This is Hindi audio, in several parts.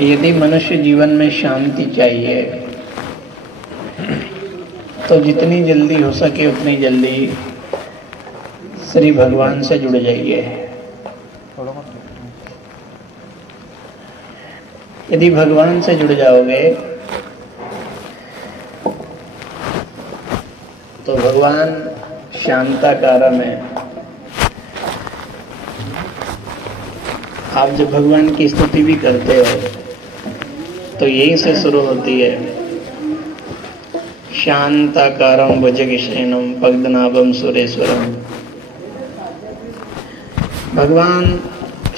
यदि मनुष्य जीवन में शांति चाहिए तो जितनी जल्दी हो सके उतनी जल्दी श्री भगवान से जुड़ जाइए। यदि भगवान से जुड़ जाओगे तो भगवान शांताकारम है। आप जब भगवान की स्तुति भी करते हो तो यहीं से शुरू होती है, शांताकारम भुजगशयनम पद्मनाभम सुरेश्वरम। भगवान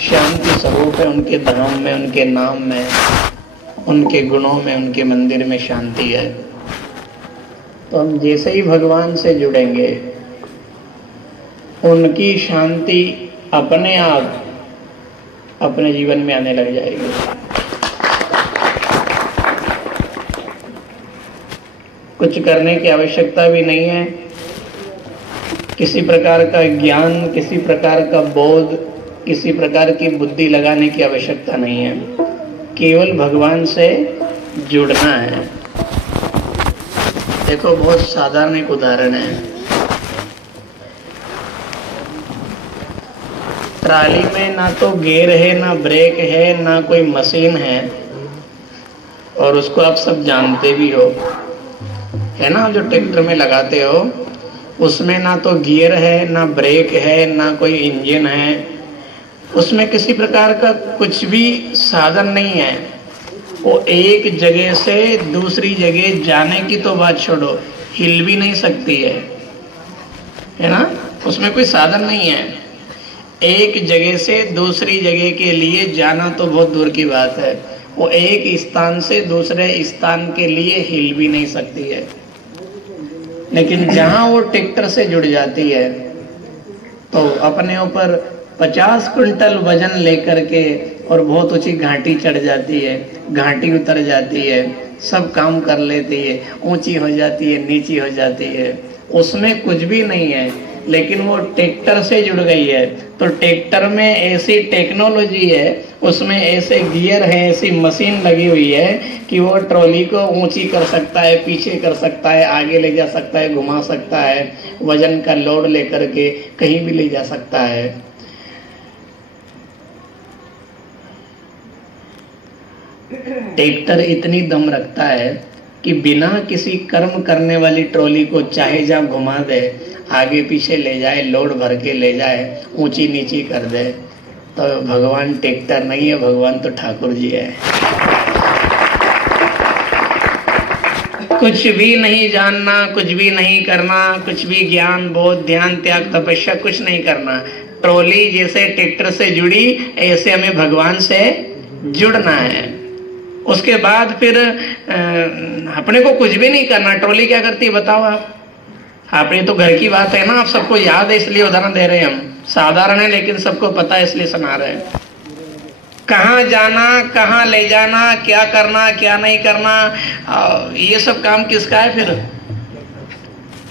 शांति स्वरूप है, उनके धाम में, उनके नाम में, उनके गुणों में, उनके मंदिर में शांति है। तो हम जैसे ही भगवान से जुड़ेंगे उनकी शांति अपने आप अपने जीवन में आने लग जाएगी। कुछ करने की आवश्यकता भी नहीं है, किसी प्रकार का ज्ञान, किसी प्रकार का बोध, किसी प्रकार की बुद्धि लगाने की आवश्यकता नहीं है, केवल भगवान से जुड़ना है। देखो, बहुत साधारण एक उदाहरण है। ट्राली में ना तो गियर है, ना ब्रेक है, ना कोई मशीन है, और उसको आप सब जानते भी हो, है ना। जो ट्रैक्टर में लगाते हो उसमें ना तो गियर है, ना ब्रेक है, ना कोई इंजन है, उसमें किसी प्रकार का कुछ भी साधन नहीं है। वो एक जगह से दूसरी जगह जाने की तो बात छोड़ो, हिल भी नहीं सकती है ना। उसमें कोई साधन नहीं है। एक जगह से दूसरी जगह के लिए जाना तो बहुत दूर की बात है, वो एक स्थान से दूसरे स्थान के लिए हिल भी नहीं सकती है। लेकिन जहां वो ट्रैक्टर से जुड़ जाती है तो अपने ऊपर 50 क्विंटल वजन लेकर के और बहुत ऊंची घाटी चढ़ जाती है, घाटी उतर जाती है, सब काम कर लेती है, ऊंची हो जाती है, नीची हो जाती है, उसमें कुछ भी नहीं है। लेकिन वो ट्रैक्टर से जुड़ गई है तो ट्रैक्टर में ऐसी टेक्नोलॉजी है, उसमें ऐसे गियर है, ऐसी मशीन लगी हुई है कि वो ट्रॉली को ऊंची कर सकता है, पीछे कर सकता है, आगे ले जा सकता है, घुमा सकता है, वजन का लोड लेकर के कहीं भी ले जा सकता है। ट्रैक्टर इतनी दम रखता है कि बिना किसी कर्म करने वाली ट्रॉली को चाहे जहाँ घुमा दे, आगे पीछे ले जाए, लोड भर के ले जाए, ऊंची नीची कर दे। तो भगवान ट्रैक्टर नहीं है, भगवान तो ठाकुर जी है। कुछ भी नहीं जानना, कुछ भी नहीं करना, कुछ भी ज्ञान, बोध, ध्यान, त्याग, तपस्या कुछ नहीं करना। ट्रॉली जैसे ट्रैक्टर से जुड़ी, ऐसे हमें भगवान से जुड़ना है। उसके बाद फिर अपने को कुछ भी नहीं करना। ट्रॉली क्या करती है बताओ आप? आपने तो घर की बात है ना, आप सबको याद है इसलिए उदाहरण दे रहे हैं हम। साधारण है लेकिन सबको पता है इसलिए सुना रहे हैं। कहाँ जाना, कहाँ ले जाना, क्या करना, क्या नहीं करना, ये सब काम किसका है? फिर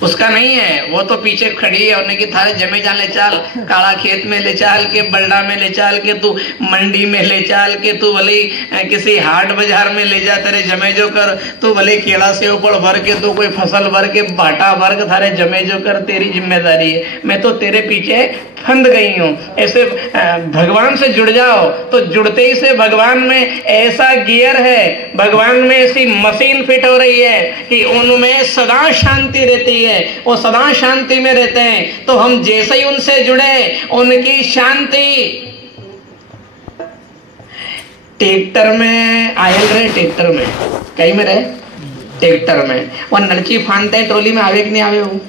उसका नहीं है। वो तो पीछे खड़ी है, उन्हें की थारे जमे जा ले चाल, काला खेत में ले चाल के, बल्डा में ले चाल के, तू मंडी में ले चाल के, तू भले किसी हाट बाजार में ले जा, तेरे जमे जो कर, तू भले केला से ऊपर भर के, तू कोई फसल भर के, बाटा भर के, थारे जमे जो कर, तेरी जिम्मेदारी है। मैं तो तेरे पीछे फंद गई हूँ। ऐसे भगवान से जुड़ जाओ तो जुड़ते ही से भगवान में ऐसा गियर है, भगवान में ऐसी मशीन फिट हो रही है कि उनमें सदा शांति रहती है, वो सदा शांति में रहते हैं। तो हम जैसे ही उनसे जुड़े, उनकी शांति। ट्रैक्टर में आयल रहे, ट्रैक्टर में कहीं में रहे, ट्रैक्टर में वो नलची फानते हैं, ट्रॉली में आवे कि नहीं आवे? वो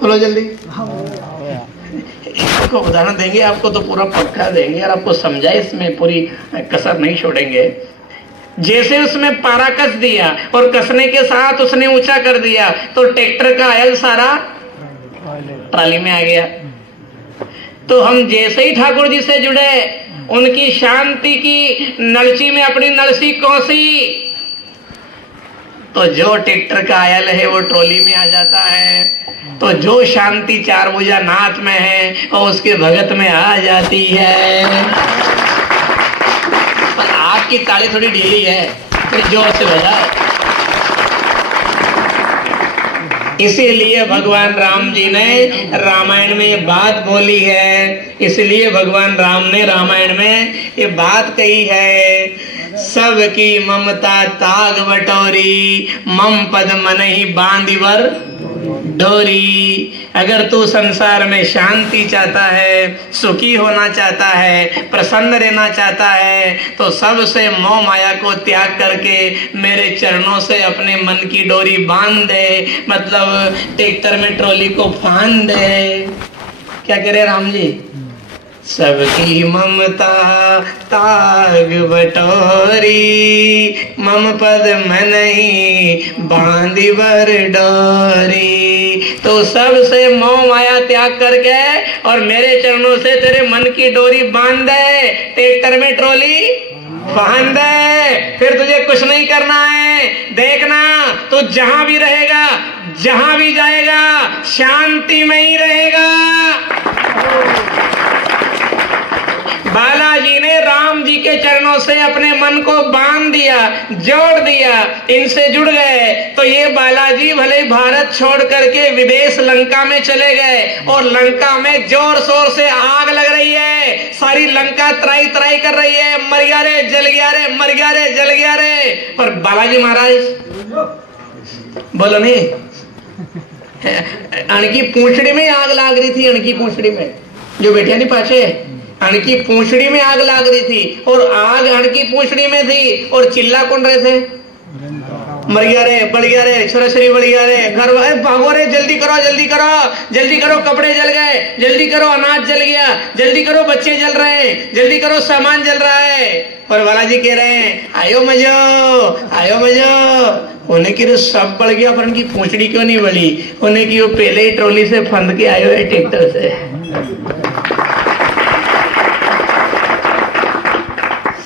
बोलो जल्दी। इसको उदाहरण देंगे आपको तो पूरा पक्का देंगे और आपको समझाए, इसमें पूरी कसर नहीं छोड़ेंगे। जैसे उसमें पारा कस दिया और कसने के साथ उसने ऊंचा कर दिया तो ट्रैक्टर का आयल सारा ट्राली में आ गया। तो हम जैसे ही ठाकुर जी से जुड़े, उनकी शांति की नलची में अपनी नलसी कोसी, तो जो ट्रैक्टर का आयल है वो ट्रॉली में आ जाता है। तो जो शांति चार भुजा नाथ में है और उसके भगत में आ जाती है। पर आपकी ताली थोड़ी ढीली है, फिर जोर से बजाओ। इसीलिए भगवान राम जी ने रामायण में ये बात बोली है, इसलिए भगवान राम ने रामायण में ये बात कही है, सबकी ममता ताग बटोरी, मम पद मनहि बांधिवर डोरी। अगर तू संसार में शांति चाहता है, सुखी होना चाहता है, प्रसन्न रहना चाहता है, तो सबसे मोह माया को त्याग करके मेरे चरणों से अपने मन की डोरी बांध दे, मतलब ट्रैक्टर में ट्रॉली को फांद दे। क्या कह रहे राम जी? सबकी ममता ताग बटोरी, मम पद मनहि बांधिवर डोरी। तो सबसे मोह माया त्याग करके और मेरे चरणों से तेरे मन की डोरी बांध दे, ट्रैक्टर में ट्रॉली बांध दे, फिर तुझे कुछ नहीं करना है। देखना तू जहां भी रहेगा, जहां भी जाएगा, शांति में ही रहेगा। बालाजी ने राम जी के चरणों से अपने मन को बांध दिया, जोड़ दिया, इनसे जुड़ गए। तो ये बालाजी भले भारत छोड़ करके विदेश लंका में चले गए, और लंका में जोर शोर से आग लग रही है, सारी लंका त्राई त्राई कर रही है, मर गया रे जल गया रे, मर गया रे जल गया रे। पर बालाजी महाराज बोलो नहीं, अणकी पूंछड़ी में आग लाग रही थी, अणकी पूंछड़ी में, जो बैठिया नहीं पाछे, अणकी पूंछड़ी में आग लाग रही थी, और आग अणकी पूंछड़ी में थी, और चिल्ला कौन रहे थे? मर गया रे, बढ़ गया रे, छुरा-छुरी बढ़ गया रे, घर भागो रे, जल्दी करो जल्दी करो जल्दी करो, कपड़े जल गए, जल्दी करो अनाज जल गया, जल्दी करो बच्चे जल रहे हैं, जल्दी करो सामान जल रहा है। और बालाजी कह रहे हैं आयो मजो, आयो मजो। उन्हें की सब बढ़ गया, पर उनकी पूंछड़ी क्यों नहीं बढ़ी? उन्हें की वो पहले ही ट्रॉली से फंद के आयो है ट्रैक्टर से।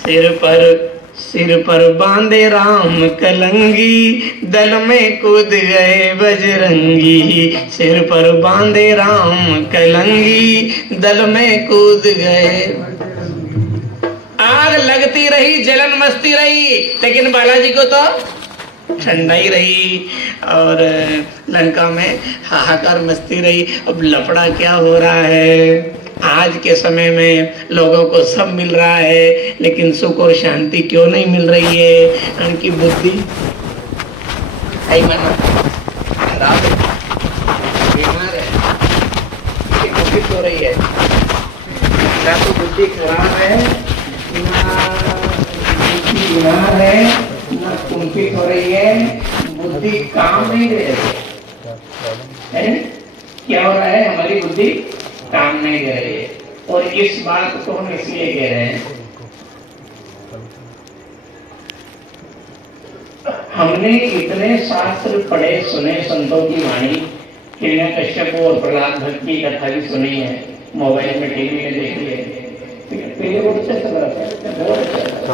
सिर पर बांधे राम कलंगी, दल में कूद गए बजरंगी। सिर पर बांधे राम कलंगी, दल में कूद गए। आग लगती रही, जलन मस्ती रही, लेकिन बालाजी को तो ठंडा ही रही, और लंका में हाहाकार मस्ती रही। अब लफड़ा क्या हो रहा है? आज के समय में लोगों को सब मिल रहा है, लेकिन सुख और शांति क्यों नहीं मिल रही है? उनकी बुद्धि खराब है, बीमार है, कुंठित हो रही है। ना तो बुद्धि खराब है, ना बीमार है, ना कुंठित हो रही है, बुद्धि काम नहीं दे रही है। क्या हो रहा है? हमारी बुद्धि काम नहीं दे रही है। और इस बात को हम इसलिए कह रहे हैं, हमने इतने शास्त्र पढ़े सुने, संतों की वाणी, हिरण्यकश्यप और प्रहलाद भट्ट की कथा भी सुनी है, मोबाइल में टीवी में देख लिए, पहले वो अच्छा चल रहा था, बहुत अच्छा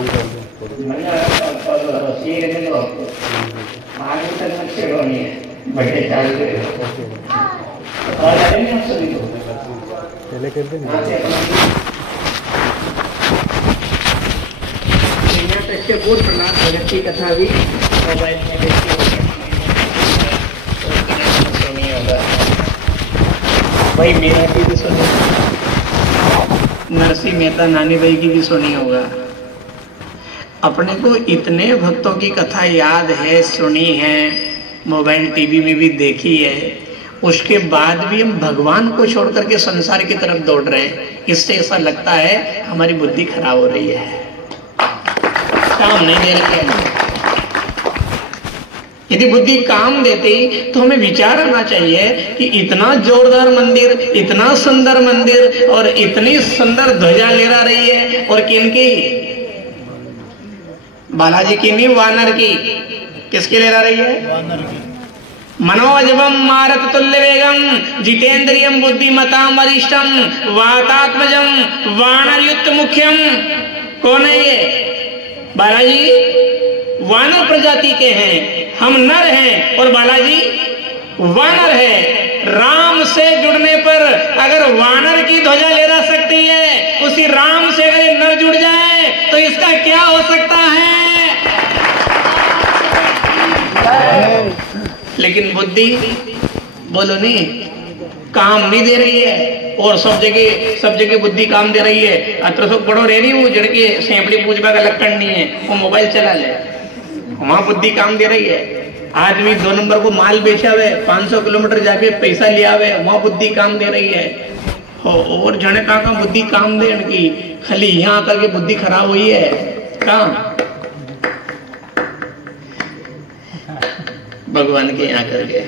मजा आगे तक अच्छे होनी है, बड़े चाल और आप सभी को पहले कर दें। प्रहलाद भगत की कथा भी मोबाइल में देखी होगा, भाई मीरा की भी सुनी, नरसिंह मेहता नानी बाई की भी सुनी होगा। अपने को इतने भक्तों की कथा याद है, सुनी है, मोबाइल टीवी में भी देखी है, उसके बाद भी हम भगवान को छोड़ करके संसार की तरफ दौड़ रहे हैं। इससे ऐसा लगता है हमारी बुद्धि खराब हो रही है, काम नहीं दे रही है। यदि बुद्धि काम देती तो हमें विचार आना चाहिए कि इतना जोरदार मंदिर, इतना सुंदर मंदिर, और इतनी सुंदर ध्वजा लहरा रही है, और किनकी? बालाजी की नहीं, वानर की। किसकी लहरा रही है? वानर की। मनोजवम मारत तुल्य वेगम, जितेंद्रियम बुद्धिमताम वरिष्ठम, वातात्मजम वानर युक्त मुख्यम। कौन है ये? बालाजी वानर प्रजाति के हैं, हम नर हैं, और बालाजी वानर है। राम से जुड़ने पर अगर वानर की ध्वजा लहरा सकती है, उसी राम से अगर नर जुड़ जाए तो इसका क्या हो सकता है? लेकिन बुद्धि बोलो नहीं, काम नहीं दे रही है। और सब जगह बुद्धि काम दे रही है। अत्र सब बड़ो रह रही हूँ जड़के सैंपड़ी पूछबा का लक्षण नहीं है, वो मोबाइल चला ले, वहां बुद्धि काम दे रही है। आदमी 2 नंबर को माल बेचावे, 500 किलोमीटर जाके पैसा ले आवे, वहां बुद्धि काम दे रही है। और जने का बुद्धि काम दे की खाली यहाँ आकर के बुद्धि खराब हुई है कहाँ? भगवान के यहाँ करके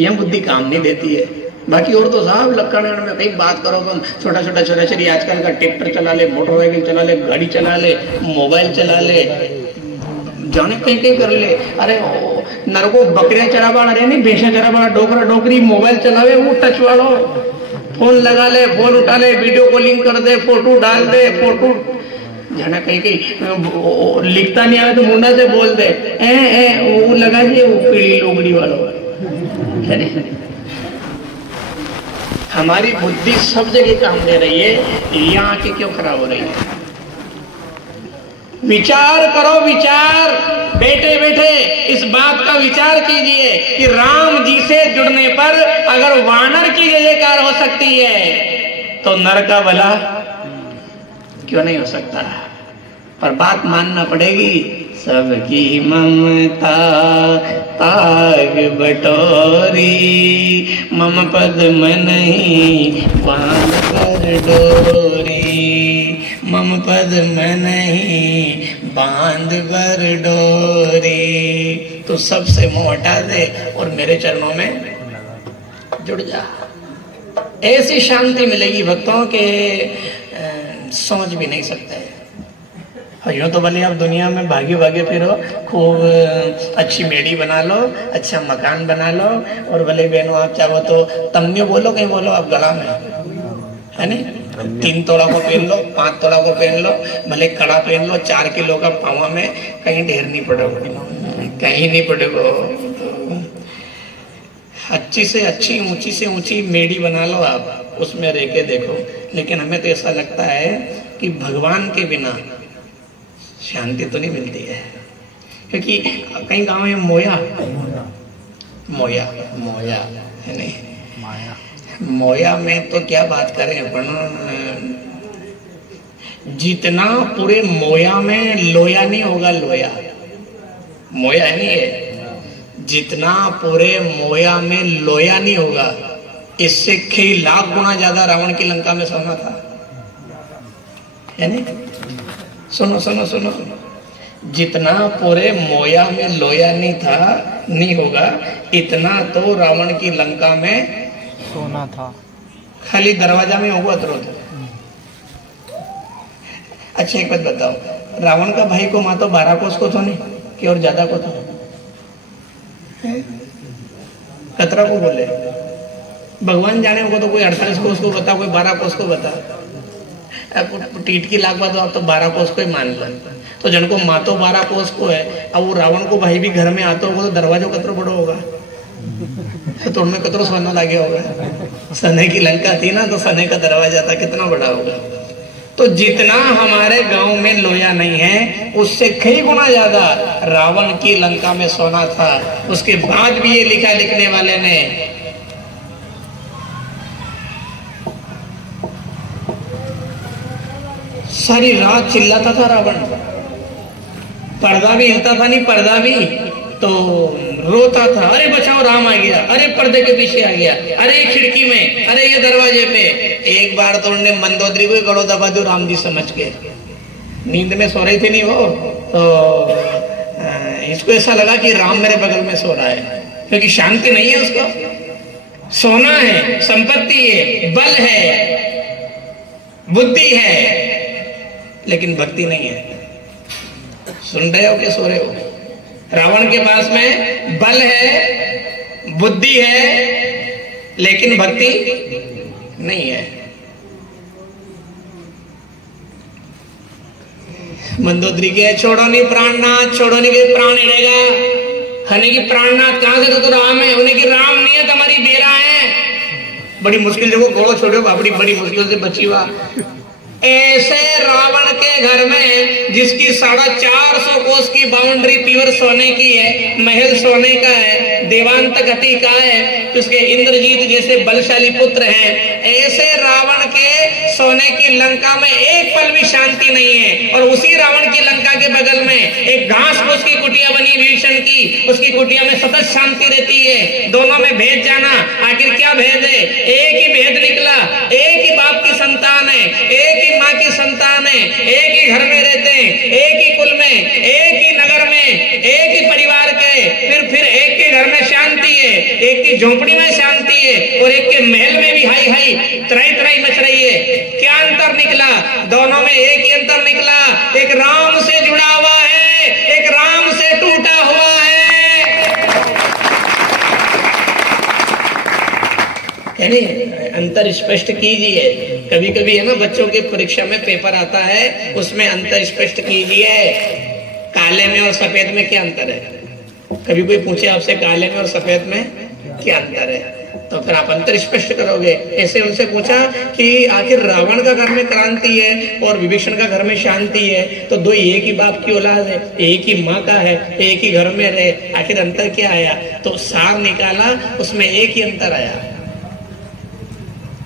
यहाँ बुद्धि काम नहीं देती है। बाकी और तो सब लक्षण में कहीं बात करो तुम, छोटा छोटा आजकल का ट्रैक्टर चला ले, मोटरसाइकिल चला ले, गाड़ी चला ले, मोबाइल चला ले, जाने कहीं कर ले। अरे नरको बकरियां चरावा रहे नहीं, भैंसा चरावा, डोकरा डोकरी मोबाइल चलावे, वो टच वालो फोन लगा ले, फोन उठा ले, वीडियो कॉलिंग कर दे, फोटो डाल दे, फोटो जाना कहीं लिखता नहीं आवे तो मुंडा से बोल दे, वो लगा दिए, वो पीली लोगड़ी वालों। हमारी बुद्धि सब जगह काम दे रही है, यहाँ के क्यों खराब हो रही है? विचार करो, विचार बैठे बैठे इस बात का विचार कीजिए कि राम जी से जुड़ने पर अगर वानर की जयकार हो सकती है तो नर का भला क्यों नहीं हो सकता? पर बात मानना पड़ेगी, सबकी ममता ताग बटोरी, मम पद में नहीं बांध कर डोरी, मम पद में नहीं बांध कर डोरी। तो सबसे मोह हटा दे और मेरे चरणों में जुड़ जा। ऐसी शांति मिलेगी भक्तों के सोच भी नहीं सकते। यूँ तो भले आप दुनिया में भागे भागे फिरो, खूब अच्छी मेड़ी बना लो, अच्छा मकान बना लो, और भले बहनों आप चाहो तो तमन्यू बोलो, कहीं बोलो आप गला में, है नहीं, 3 तोड़ा को पहन लो, 5 तोड़ा को पहन लो, भले कड़ा पहन लो, 4 किलो का पावा में, कहीं ढेर नहीं पड़ेगा, कहीं नहीं पड़ेगा। अच्छी से अच्छी, ऊंची से ऊंची मेड़ी बना लो आप, उसमें रह के देखो। लेकिन हमें तो ऐसा लगता है कि भगवान के बिना शांति तो नहीं मिलती है, क्योंकि कहीं गांव में मोया मोया मोया है नहीं, मोया में तो क्या बात करें अपन, जितना पूरे मोया में लोया नहीं होगा, लोया मोया है नहीं है, जितना पूरे मोया में लोया नहीं होगा, इससे कई लाख गुना ज्यादा रावण की लंका में सोना था, है नहीं? सुनो सुनो सुनो सुनो, जितना पूरे मोया में लोया नहीं था, नहीं होगा, इतना तो रावण की लंका में सोना था। खाली दरवाजा में होगा तो। अच्छा एक बात बताओ, रावण का भाई को मातो 12 कोस को तो नहीं कि और ज्यादा को तो? कतरा को बोले भगवान जाने को, तो कोई 48 कोस को बता, कोई 12 कोस को बता। टीट की लाख बात आप तो 12 कोस को ही मान लो। तो जिनको मातो 12 कोस को है, अब वो रावण को भाई भी घर में आता होगा तो दरवाजा कतरो बड़ो होगा, तो उनमें कतरो सोना लगे होगा। सने की लंका थी ना, तो सने का दरवाजा था, कितना बड़ा होगा। तो जितना हमारे गांव में लोया नहीं है, उससे कई गुना ज्यादा रावण की लंका में सोना था। उसके बाद भी ये लिखा लिखने वाले ने, सारी रात चिल्लाता था रावण, पर्दा भी हिलता था नहीं, पर्दा भी तो रोता था, अरे बचाओ राम आ गया, अरे पर्दे के पीछे आ गया, अरे खिड़की में, अरे ये दरवाजे पे। एक बार तो उन्होंने मंदोदरी को गड़ो दबा दो राम जी समझ के, नींद में सो रही थी नहीं वो, तो इसको ऐसा लगा कि राम मेरे बगल में सो रहा है, क्योंकि शांति नहीं है उसको। सोना है, संपत्ति है, बल है, बुद्धि है, लेकिन भक्ति नहीं है। सुन रहे हो कि सो रहे हो? रावण के पास में बल है, बुद्धि है, लेकिन भक्ति नहीं है। मंदोदरी के छोड़ो नहीं प्राणनाथ, छोड़ो नहीं के प्राण हिड़ेगा, हने की प्राणनाथ कहां से? तो राम है, उन्हें की राम नहीं है, तुम्हारी बेरा है। बड़ी मुश्किल से वो घोड़ो छोड़ो, बड़ी मुश्किल से बची हुआ ऐसे रावण के घर में जिसकी 450 कोस की बाउंड्री प्योर सोने की है, महल सोने का है, देवांत गति का है, उसके इंद्रजीत जैसे बलशाली पुत्र हैं, ऐसे रावण के सोने की लंका में एक पल भी शांति नहीं है। और उसी रावण की लंका के बगल में एक घास फूस की कुटिया बनी विभीषण की, उसकी कुटिया में सतत शांति रहती है। दोनों में भेद जाना, आखिर क्या भेद है? एक ही भेद निकला, एक ही बाप की संतान है, एक ही माँ की संतान है, एक ही घर में रहते हैं, एक ही कुल में, एक ही नगर में, एक ही परिवार के, फिर एक के घर में शांति है, एक की झोंपड़ी में शांति है, और एक के महल में भी हाई हाई त्राई त्राई मच रही है। क्या अंतर निकला? दोनों में एक ही अंतर निकला, एक राम से जुड़ा हुआ है, एक राम से टूटा हुआ है। अंतर स्पष्ट कीजिए। कभी कभी है ना, बच्चों के परीक्षा में पेपर आता है, उसमें अंतर स्पष्ट कीजिए। काले में और सफेद में क्या अंतर है? कभी कोई पूछे आपसे काले में और सफेद में क्या अंतर है, तो फिर आप अंतर स्पष्ट करोगे। ऐसे उनसे पूछा कि आखिर रावण का घर में क्रांति है और विभीषण का घर में शांति है, तो दो एक ही बाप की औलाद है, एक ही माँ का है, एक ही घर में रहे, आखिर अंतर क्या आया? तो सार निकाला, उसमें एक ही अंतर आया।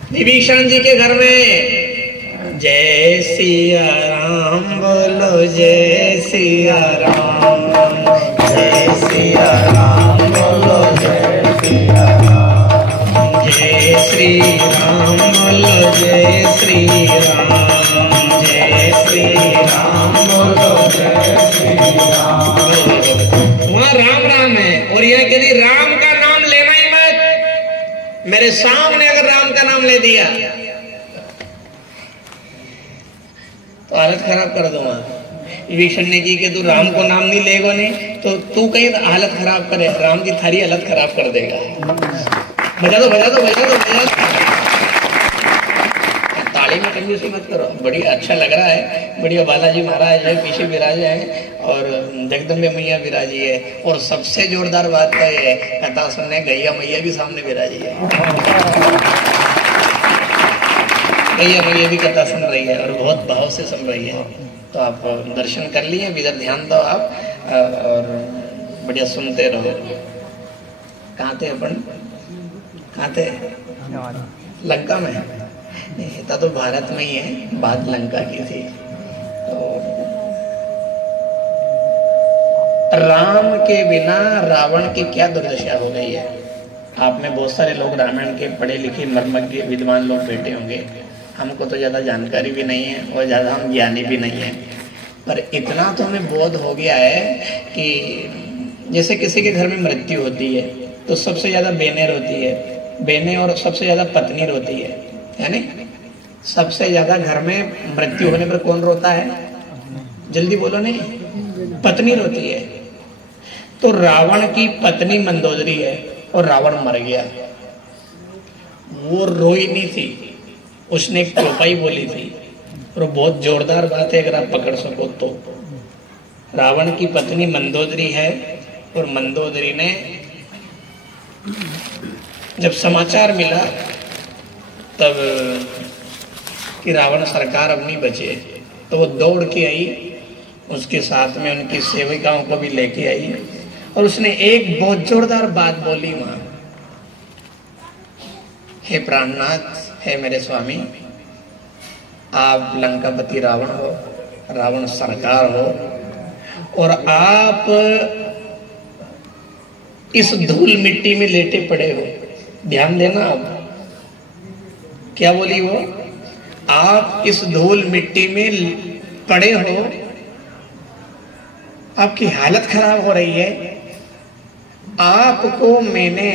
विभीषण जी के घर में जय सिया राम बोलो, जय सिया राम, जय सिया राम बोलो, जय सिया राम, जय श्री राम बोलो, जय श्री राम, जय श्री राम बोलो, जय श्री राम। वहाँ राम राम है, और यह यदि राम का नाम लेना ही मत। मेरे सामने अगर राम का नाम ले दिया तो हालत खराब कर दूंगा। विभीषण ने की कि तू राम को नाम नहीं लेगा, नहीं तो तू कहीं हालत खराब करे, राम की थारी हालत खराब कर देगा। बजा दो बजा दो बजा दो बजा दो। ताली में कंजूसी मत करो। बढ़िया अच्छा लग रहा है, बढ़िया। बालाजी महाराज है पीछे विराजे हैं, और जगदम्बे मैया विराजी है, और सबसे जोरदार बात तो ये है, कथा सुनने गैया मैया भी सामने विराजी है। भैया भी कथा सुन रही है और बहुत भाव से सुन रही है। तो आप दर्शन कर लिए, इधर ध्यान दो आप, और बढ़िया सुनते रहो। कहाँ थे अपन? कहाँ थे? लंका में। था तो भारत में ही है, बात लंका की थी। तो राम के बिना रावण की क्या दुर्दशा हो गई है। आप में बहुत सारे लोग रामायण के पढ़े लिखे मर्मज्ञ विद्वान लोग बैठे होंगे। हमको तो ज़्यादा जानकारी भी नहीं है और ज़्यादा हम ज्ञानी भी नहीं है, पर इतना तो हमें बोध हो गया है कि जैसे किसी के घर में मृत्यु होती है तो सबसे ज़्यादा बेने रोती है, बेने, और सबसे ज़्यादा पत्नी रोती है नहीं? सबसे ज़्यादा घर में मृत्यु होने पर कौन रोता है? जल्दी बोलो। नहीं, पत्नी रोती है। तो रावण की पत्नी मंदोदरी है और रावण मर गया। वो रोई नहीं थी, उसने एक चौपाई बोली थी, और बहुत जोरदार बात है अगर आप पकड़ सको तो। रावण की पत्नी मंदोदरी है, और मंदोदरी ने जब समाचार मिला तब कि रावण सरकार अब नहीं बचे, तो वो दौड़ के आई, उसके साथ में उनकी सेविकाओं को भी लेके आई, और उसने एक बहुत जोरदार बात बोली मां, हे प्राणनाथ, हे मेरे स्वामी, आप लंकापति रावण हो, रावण सरकार हो, और आप इस धूल मिट्टी में लेटे पड़े हो। ध्यान देना आप, क्या बोली वो? आप इस धूल मिट्टी में पड़े हो, आपकी हालत खराब हो रही है। आपको मैंने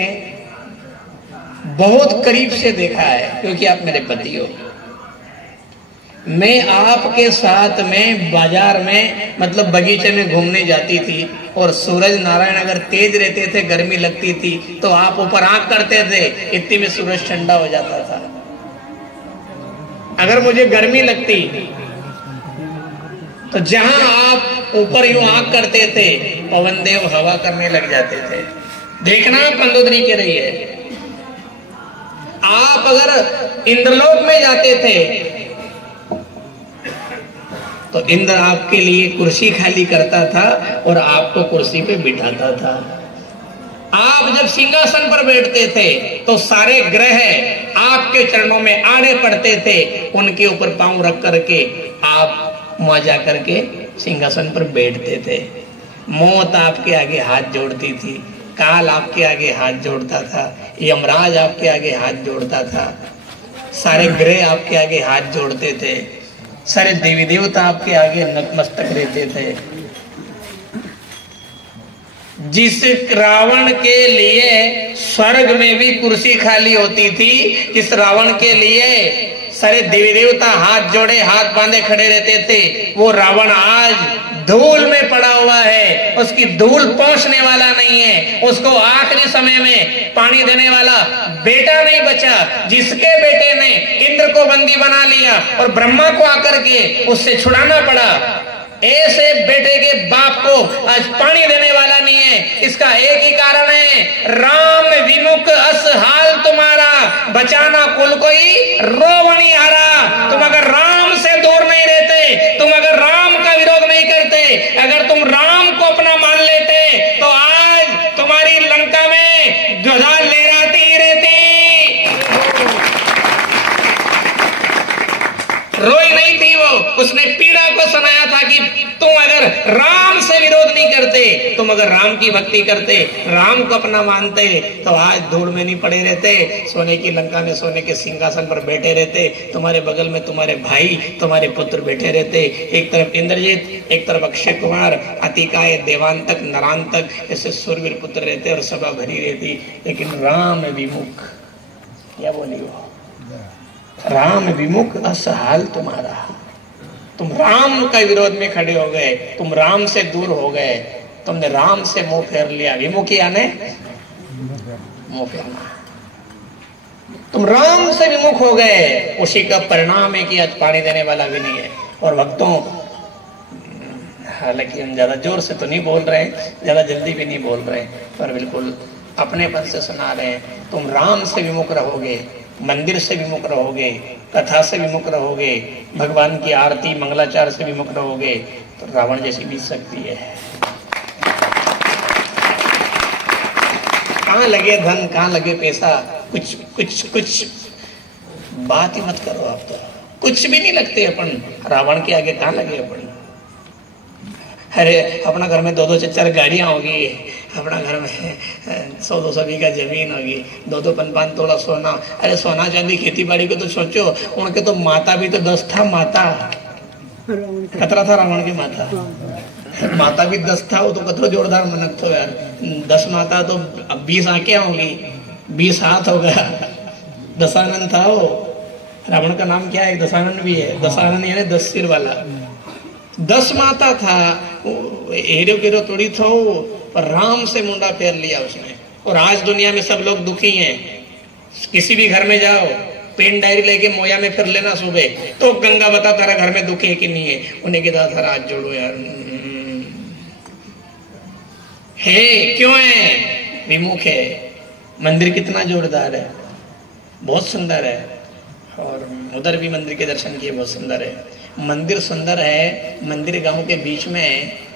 बहुत करीब से देखा है क्योंकि आप मेरे पति हो। मैं आपके साथ में बाजार में, मतलब बगीचे में घूमने जाती थी, और सूरज नारायण अगर तेज रहते थे, गर्मी लगती थी, तो आप ऊपर आंख करते थे, इतनी में सूरज ठंडा हो जाता था। अगर मुझे गर्मी लगती तो जहां आप ऊपर यूं आंख करते थे, पवन देव हवा करने लग जाते थे। देखना मंदोदरी के रही है। आप अगर इंद्रलोक में जाते थे तो इंद्र आपके लिए कुर्सी खाली करता था और आपको कुर्सी पे बिठाता था। आप जब सिंहासन पर बैठते थे तो सारे ग्रह आपके चरणों में आड़े पड़ते थे, उनके ऊपर पांव रख करके आप वहां जा करके सिंहासन पर बैठते थे। मौत आपके आगे हाथ जोड़ती थी, काल आपके आगे हाथ जोड़ता था, यमराज आपके आगे हाथ जोड़ता था, सारे ग्रह आपके आगे हाथ जोड़ते थे, सारे देवी देवता आपके आगे नतमस्तक रहते थे। जिस रावण के लिए स्वर्ग में भी कुर्सी खाली होती थी, जिस रावण के लिए सारे देवी देवता हाथ जोड़े हाथ बांधे खड़े रहते थे, वो रावण आज धूल में पड़ा हुआ है, उसकी धूल पहुंचने वाला नहीं है। उसको आखिरी समय में पानी देने वाला बेटा नहीं बचा, जिसके बेटे ने इंद्र को बंदी बना लिया और ब्रह्मा को आकर के उससे छुड़ाना पड़ा। ऐसे बेटे के बाप को आज पानी देने वाला नहीं है। इसका एक ही कारण है, राम विमुख अस हाल तुम्हारा, बचाना कुल कोई रोवणी हारा। तुम अगर राम से दूर नहीं रहते, तुम अगर राम का विरोध नहीं करते, अगर तुम राम को अपना मान लेते, तो आज तुम्हारी लंका में ध्वजा लहराती रहती, रोई नहीं थी वो। उसने पीड़ा को सुनाया था कि तुम अगर राम से विरोध नहीं करते, तुम अगर राम की भक्ति करते, राम को अपना मानते, तो आज धूल में नहीं पड़े रहते, सोने की लंका में सोने के सिंहासन पर बैठे रहते। तुम्हारे बगल में तुम्हारे भाई, तुम्हारे पुत्र बैठे रहते, एक तरफ इंद्रजीत, एक तरफ अक्षय कुमार, अतिकाय, देवांतक, नरांतक, ऐसे सूरवीर पुत्र रहते और सभा भरी रहती। लेकिन राम विमुख, क्या बोली वो, राम विमुख असहाल तुम्हारा। तुम राम का विरोध में खड़े हो गए, तुम राम से दूर हो गए, तुमने राम से मुंह फेर लिया। विमुख यानी मुंह फेरना, तुम राम से विमुख हो गए। उसी का परिणाम है कि आज पानी देने वाला भी नहीं है। और भक्तों, हालांकि हम ज्यादा जोर से तो नहीं बोल रहे, ज्यादा जल्दी भी नहीं बोल रहे, पर बिल्कुल अपनेपन से सुना रहे हैं। तुम राम से विमुख रहोगे, मंदिर से विमुख रहोगे, कथा से विमुख रहोगे, भगवान की आरती मंगलाचार से विमुख रहोगे, तो रावण जैसी बीत सकती है। कहाँ लगे धन, कहाँ लगे पैसा, कुछ कुछ कुछ बात ही मत करो। आप तो कुछ भी नहीं लगते अपन, रावण के आगे कहाँ लगे अपन। अरे अपना घर में 2-2 4-4 गाड़ियां होगी, अपना घर में 100-200 बीघा जमीन होगी, 2-2 5-5 तोला सोना। अरे सोना चांदी खेती बाड़ी को तो सोचो, उनके तो माता भी तो 10 था। माता कतरा था रावण की माता, माता भी 10 था। वो तो कतरा जोरदार मनक तो यार, 10 माता तो 20 आंखें होगी, 20 हाथ होगा, दशानन था वो। रावण का नाम क्या है, दशानन भी है। दशानन यानी 10 सिर वाला, 10 माता था। हेरो केरो तोड़ी थो, पर राम से मुंडा फेर लिया उसने। और आज दुनिया में सब लोग दुखी हैं। किसी भी घर में जाओ, पेन डायरी लेके मोया में फिर लेना सुबह, तो गंगा बता तारा घर में दुखी है कि नहीं है। उन्हें के साथ हाथ जोड़ो यार, है क्यों है, विमुख है। मंदिर कितना जोरदार है, बहुत सुंदर है। और उधर भी मंदिर के दर्शन किए, बहुत सुंदर है। मंदिर सुंदर है, मंदिर गांव के बीच में है।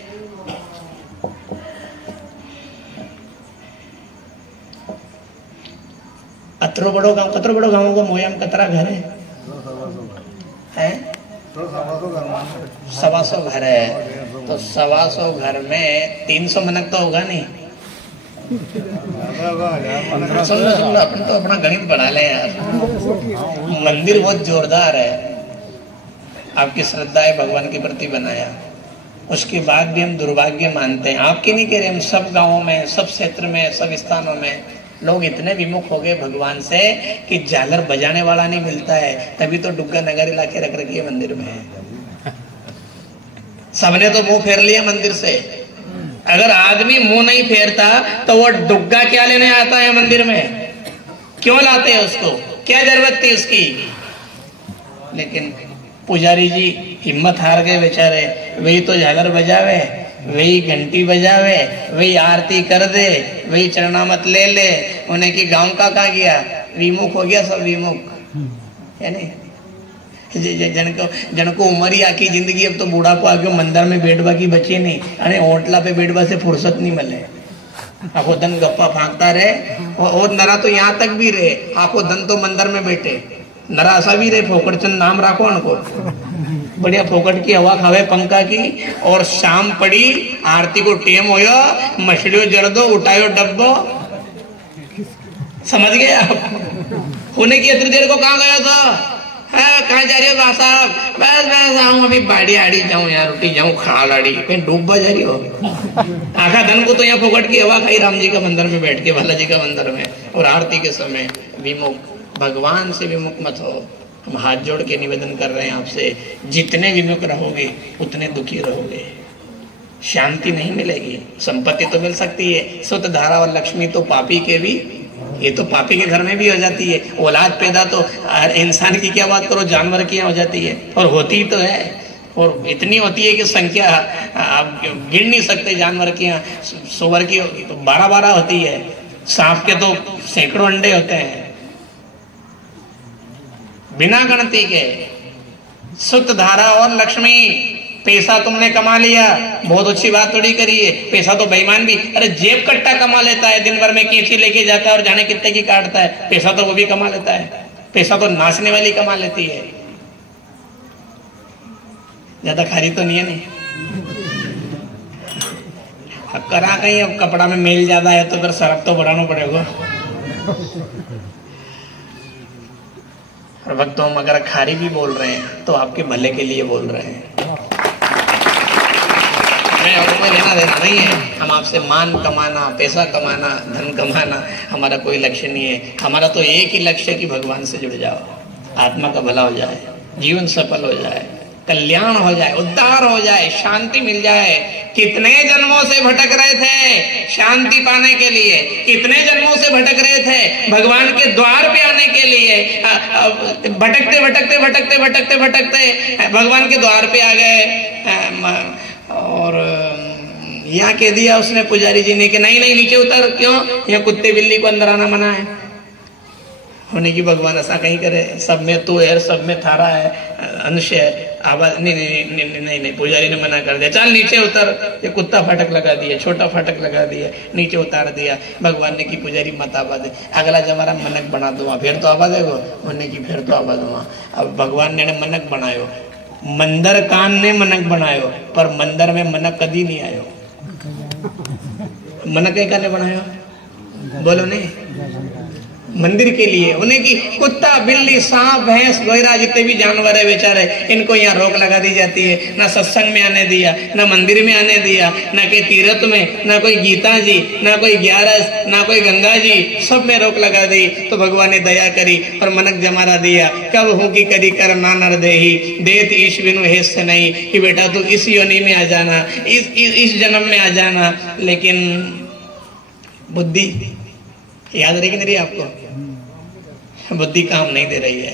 कतरो बड़ो गांव को मोया में कतरा घर है 125 घर है। तो 125 घर में 300 मनक तो होगा नहीं। सुन लो अपन तो अपना गणित बढ़ा ले यार। मंदिर बहुत जोरदार है, आपकी श्रद्धा है भगवान के प्रति बनाया, उसके बाद भी हम दुर्भाग्य मानते हैं। आपके नहीं कह रहे, हम सब गांवों में, सब क्षेत्र में, सब स्थानों में लोग इतने विमुख हो गए भगवान से कि झालर बजाने वाला नहीं मिलता है। तभी तो डुग्गा नगर इलाके रख रखी है मंदिर में। सबने तो मुंह फेर लिया मंदिर से। अगर आदमी मुंह नहीं फेरता तो वो डुग्गा क्या लेने आता है मंदिर में, क्यों लाते हैं उसको, क्या जरूरत थी उसकी। लेकिन पुजारी जी हिम्मत हार गए बेचारे, वही तो झालर बजावे, वही घंटी बजावे, वही आरती कर दे, वही चरणामत ले ले। उन्हें की गांव का कहा गया, विमुख हो गया सब विमुख है नहीं। जन को उम्र ही आकी जिंदगी, अब तो बूढ़ा को आके मंदिर में बैठवा की बची नहीं, अरे होटला पे बैठवा से फुर्सत नहीं मिले, आखो दिन गप्पा फांकता रहे। और नरा तो यहाँ तक भी रहे, आखो दिन तो मंदिर में बैठे, नरा ऐसा भी रहे, फोकट चंद नाम राखो उनको, बढ़िया फोकट की हवा खावे पंखा की, और शाम पड़ी आरती को टेम होयो, मछलियों जड़ दो, उठायो डब्बो, समझ गए आप? होने की इतनी देर को कहाँ गया था? कहाँ जा रही हो बा साहब? बस मैं जाऊँ अभी बाड़ी आड़ी जाऊँ यार, रोटी जाऊँ खाल आड़ी, कहीं डूबा जा रही हो? आखा धन को तो यहाँ फोकट की हवा खाई राम जी का मंदिर में बैठ के, बालाजी का मंदिर में, और आरती के समय विमुख, भगवान से विमुख मत हो। हम हाथ जोड़ के निवेदन कर रहे हैं आपसे, जितने विमुख रहोगे उतने दुखी रहोगे, शांति नहीं मिलेगी। संपत्ति तो मिल सकती है, सुत धारा और लक्ष्मी तो पापी के भी, ये तो पापी के घर में भी हो जाती है। औलाद पैदा तो इंसान की क्या बात करो, जानवर की हो जाती है, और होती तो है, और इतनी होती है कि संख्या आप गिन नहीं सकते। जानवर की, सुअर की तो 12-12 होती है, सांप के तो सैकड़ों अंडे होते हैं बिना गिनती के। सुत धारा और लक्ष्मी, पैसा तुमने कमा लिया, बहुत अच्छी बात थोड़ी करी है, पैसा तो बेईमान भी, अरे जेब कट्टा कमा लेता है, दिन भर में कैंची लेके जाता है और जाने कितने की काटता है, पैसा तो वो भी कमा लेता है, पैसा तो नाचने वाली कमा लेती है, ज्यादा खारी तो नहीं है। नहीं अब करा कहीं, अब कपड़ा में मेल ज्यादा है तो फिर सरफ तो बढ़ाना पड़ेगा। और वक्त हम अगर खारी भी बोल रहे हैं तो आपके भले के लिए बोल रहे हैं, और कोई लेना देना नहीं है। हम आपसे मान कमाना, पैसा कमाना, धन कमाना हमारा कोई लक्ष्य नहीं है। हमारा तो एक ही लक्ष्य है कि भगवान से जुड़ जाओ, आत्मा का भला हो जाए, जीवन सफल हो जाए, कल्याण हो जाए, उद्धार हो जाए, शांति मिल जाए। कितने जन्मों से भटक रहे थे शांति पाने के लिए, कितने जन्मों से भटक रहे थे भगवान के द्वार पे आने के लिए, भटकते भटकते भटकते भटकते भटकते भगवान के द्वार पे आ गए। और यहाँ कह दिया उसने पुजारी जी ने कि नहीं नहीं नीचे उतर, क्यों? यहाँ कुत्ते बिल्ली को अंदर आना मना है। होने की भगवान ऐसा कहीं करे, सब में तू है, सब में थारा है, अंश है, आवाज नहीं नहीं नहीं नहीं नहीं, नहीं। पुजारी ने मना कर दिया, चल नीचे उतर। ये कुत्ता फाटक लगा दिया, छोटा फाटक लगा दिया, नीचे उतार दिया। भगवान ने की पुजारी मत आवा दे, अगला जमारा मनक बना दूंगा, फिर तो आवा देगो, होने की फिर तो आवा दूंगा। अब भगवान ने मनक बनायो, मंदिर कान ने मनक बनायो, पर मंदिर में मनक कदी नहीं आयो। मनक काने बनायो बोलो नहीं, मंदिर के लिए। उन्हें की कुत्ता बिल्ली सांप भैंस वगैरह जितने भी जानवर है बेचारे, इनको यहाँ रोक लगा दी जाती है, ना सत्संग में आने दिया, ना मंदिर में आने दिया, ना कोई तीर्थ में, ना कोई गीता जी, ना कोई 11, ना कोई गंगा जी, सब में रोक लगा दी। तो भगवान ने दया करी और मनक जमारा दिया। कब हो की करी कर ना नर देही देत ईश बिनु हेस से नहीं, कि बेटा तू इस योनि में आ जाना, इस जन्म में आ जाना। लेकिन बुद्धि याद रही कि नहीं रही आपको? बुद्धि काम नहीं दे रही है।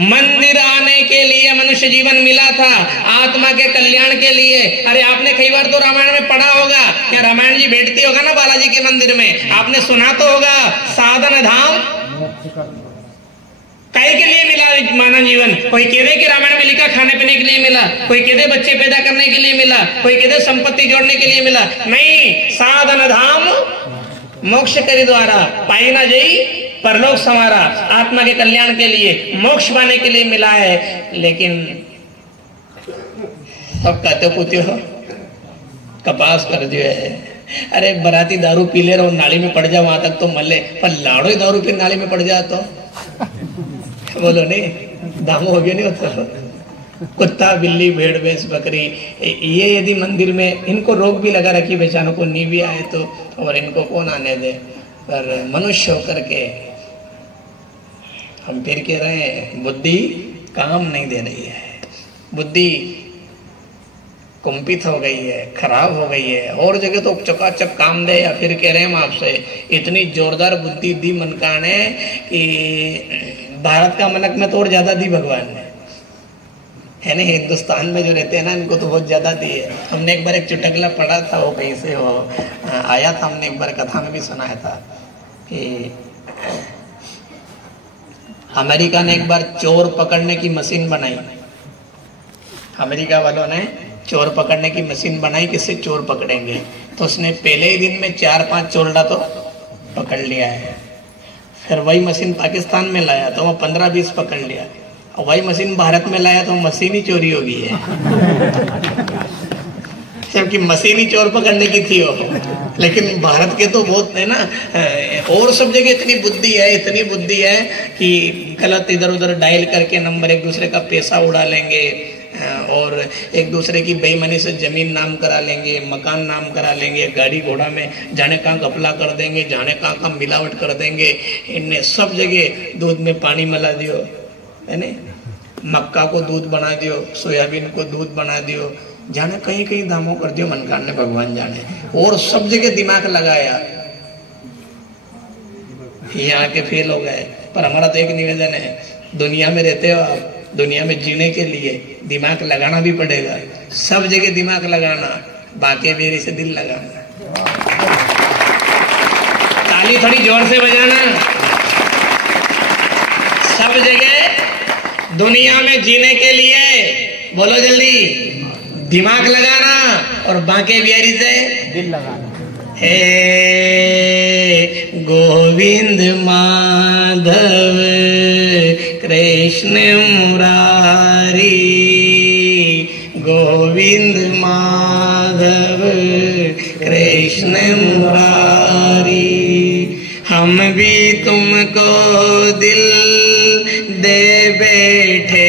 मंदिर आने के लिए मनुष्य जीवन मिला था, आत्मा के कल्याण के लिए। अरे आपने कई बार तो रामायण में पढ़ा होगा, या रामायण जी बैठती होगा ना बालाजी के मंदिर में, आपने सुना तो होगा, साधन धाम कई के लिए मिला मानव जीवन। कोई कहते कि रामायण में लिखा खाने पीने के लिए मिला, कोई कहते बच्चे पैदा करने के लिए मिला, कोई कहते संपत्ति जोड़ने के लिए मिला। नहीं, साधन धाम मोक्ष करी द्वारा पाई ना जई परलोक संवारा, आत्मा के कल्याण के लिए, मोक्ष पाने के लिए मिला है। लेकिन अब कहते कुछ हो कपास कर दियो है। अरे बराती दारू पी ले रहा नाली में पड़ जाओ, वहां तक तो मल्ले, पर लाड़ो ही दारू पी नाली में पड़ जाए तो बोलो नहीं, दामो हो गया नहीं होता। कुत्ता बिल्ली भेड़ भैंस बकरी, ये यदि मंदिर में इनको रोक भी लगा रखी, बेचारों को नी भी आए तो, और इनको कौन आने दे। पर मनुष्य होकर के हम फिर कह रहे हैं बुद्धि काम नहीं दे रही है, बुद्धि कुंपित हो गई है, खराब हो गई है। और जगह तो चकाचक काम दे, या फिर कह रहे हैं हम आपसे इतनी जोरदार बुद्धि दी मनका ने कि भारत का मनक में तो और ज्यादा दी भगवान ने, है ना। हिंदुस्तान में जो रहते हैं ना, इनको तो बहुत ज्यादा दी है। हमने एक बार एक चुटकुला पढ़ा था, वो कहीं से हो आया था, हमने एक बार कथा में भी सुनाया था कि अमेरिका ने एक बार चोर पकड़ने की मशीन बनाई। अमेरिका वालों ने चोर पकड़ने की मशीन बनाई, किससे चोर पकड़ेंगे। तो उसने पहले ही दिन में 4-5 चोरडा तो पकड़ लिया है। फिर वही मशीन पाकिस्तान में लाया तो वो 15-20 पकड़ लिया। और वही मशीन भारत में लाया तो मशीन ही चोरी हो गई है। जबकि मशीन ही चोर पकड़ने की थी वो। लेकिन भारत के तो बहुत है ना, और सब जगह इतनी बुद्धि है कि गलत इधर उधर डायल करके नंबर एक दूसरे का पैसा उड़ा लेंगे, और एक दूसरे की बेईमानी से जमीन नाम करा लेंगे, मकान नाम करा लेंगे, गाड़ी घोड़ा में जाने कहाँ घपला कर देंगे, जाने कहाँ मिलावट कर देंगे। इनने सब जगह दूध में पानी मिला दियो, है ना, मक्का को दूध बना दियो, सोयाबीन को दूध बना दियो, जाने कहीं कहीं दामों कर दियो, मनकान ने भगवान जाने। और सब जगह दिमाग लगाया, यहाँ के फेल हो गए। पर हमारा तो एक निवेदन है, दुनिया में रहते हो आप, दुनिया में जीने के लिए दिमाग लगाना भी पड़ेगा। सब जगह दिमाग लगाना, बाकी मेरे से दिल लगाना। ताली थोड़ी जोर से बजाना। सब जगह दुनिया में जीने के लिए बोलो जल्दी, दिमाग लगाना, और बांके बिहारी से दिल लगाना। हे गोविंद माधव कृष्ण मुरारी, गोविंद माधव कृष्ण मुरारी। हम भी तुमको दिल दे बैठे,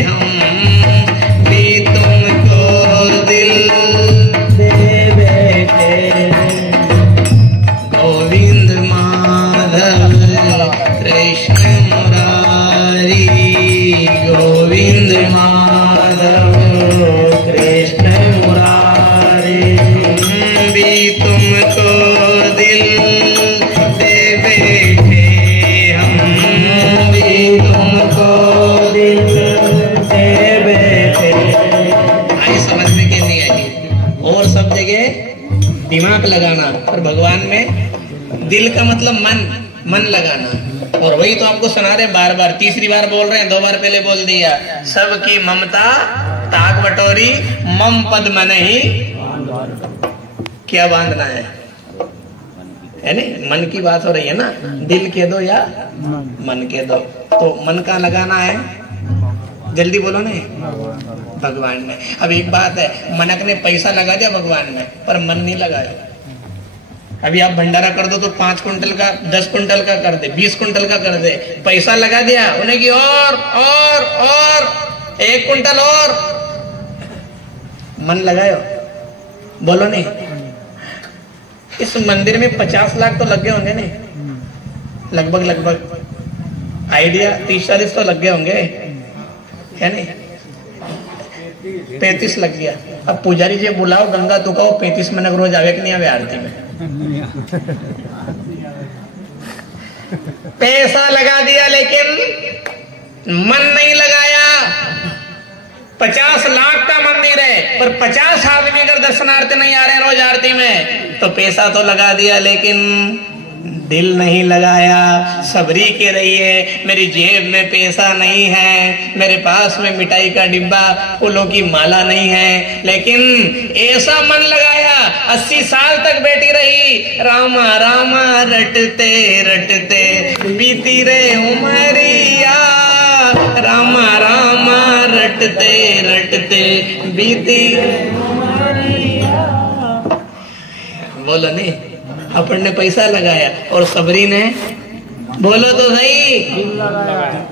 हम भी तुमको दिल दे बैठे। गोविंद माधव कृष्ण मुरारी, गोविंद माधव कृष्ण मुरारी। हम भी तुमको दिल दे बैठे, हम भी तुमको दिल दे बैठे। आई समझ में कैसी आई। और सब जगह दिमाग लगाना, और भगवान में दिल का मतलब मन लगाना। और वही तो आपको सुना रहे बार बार, तीसरी बार बोल रहे हैं, 2 बार पहले बोल दिया। सबकी ममता ताक बटोरी, मम पद मन ही क्या बांधना है ना। मन की बात हो रही है ना, दिल के दो या मन के दो। तो मन का लगाना है, जल्दी बोलो नहीं, भगवान में। अब एक बात है, मनक ने पैसा लगा दिया भगवान में, पर मन नहीं लगाया। अभी आप भंडारा कर दो तो 5 कुंटल का, 10 कुंटल का कर दे, 20 कुंटल का कर दे, पैसा लगा दिया उन्हें की और 1 कुंटल और। मन लगायो, बोलो नहीं। इस मंदिर में 50 लाख तो लग गए होंगे नहीं, लगभग आइडिया 30-40 तो लग गए होंगे, है नहीं। 35 लग गया। अब पुजारी जी बुलाओ, गंगा तुकाओ, 35 मिनट रोज आवे कि नहीं आवे आरती में। पैसा लगा दिया लेकिन मन नहीं लगाया। 50 लाख का मंदिर है, पर 50 आदमी अगर दर्शनार्थी नहीं आ रहे रोज आरती में, तो पैसा तो लगा दिया लेकिन दिल नहीं लगाया। सबरी के रहिए, मेरी जेब में पैसा नहीं है, मेरे पास में मिठाई का डिब्बा, फूलों की माला नहीं है, लेकिन ऐसा मन लगाया 80 साल तक बैठी रही। रामा रामा रटते रटते बीती रे उमरिया, रामा रामा रटते रटते बीती उमरिया। बोलो नहीं, अपन ने पैसा लगाया और सबरी ने, बोलो तो सही,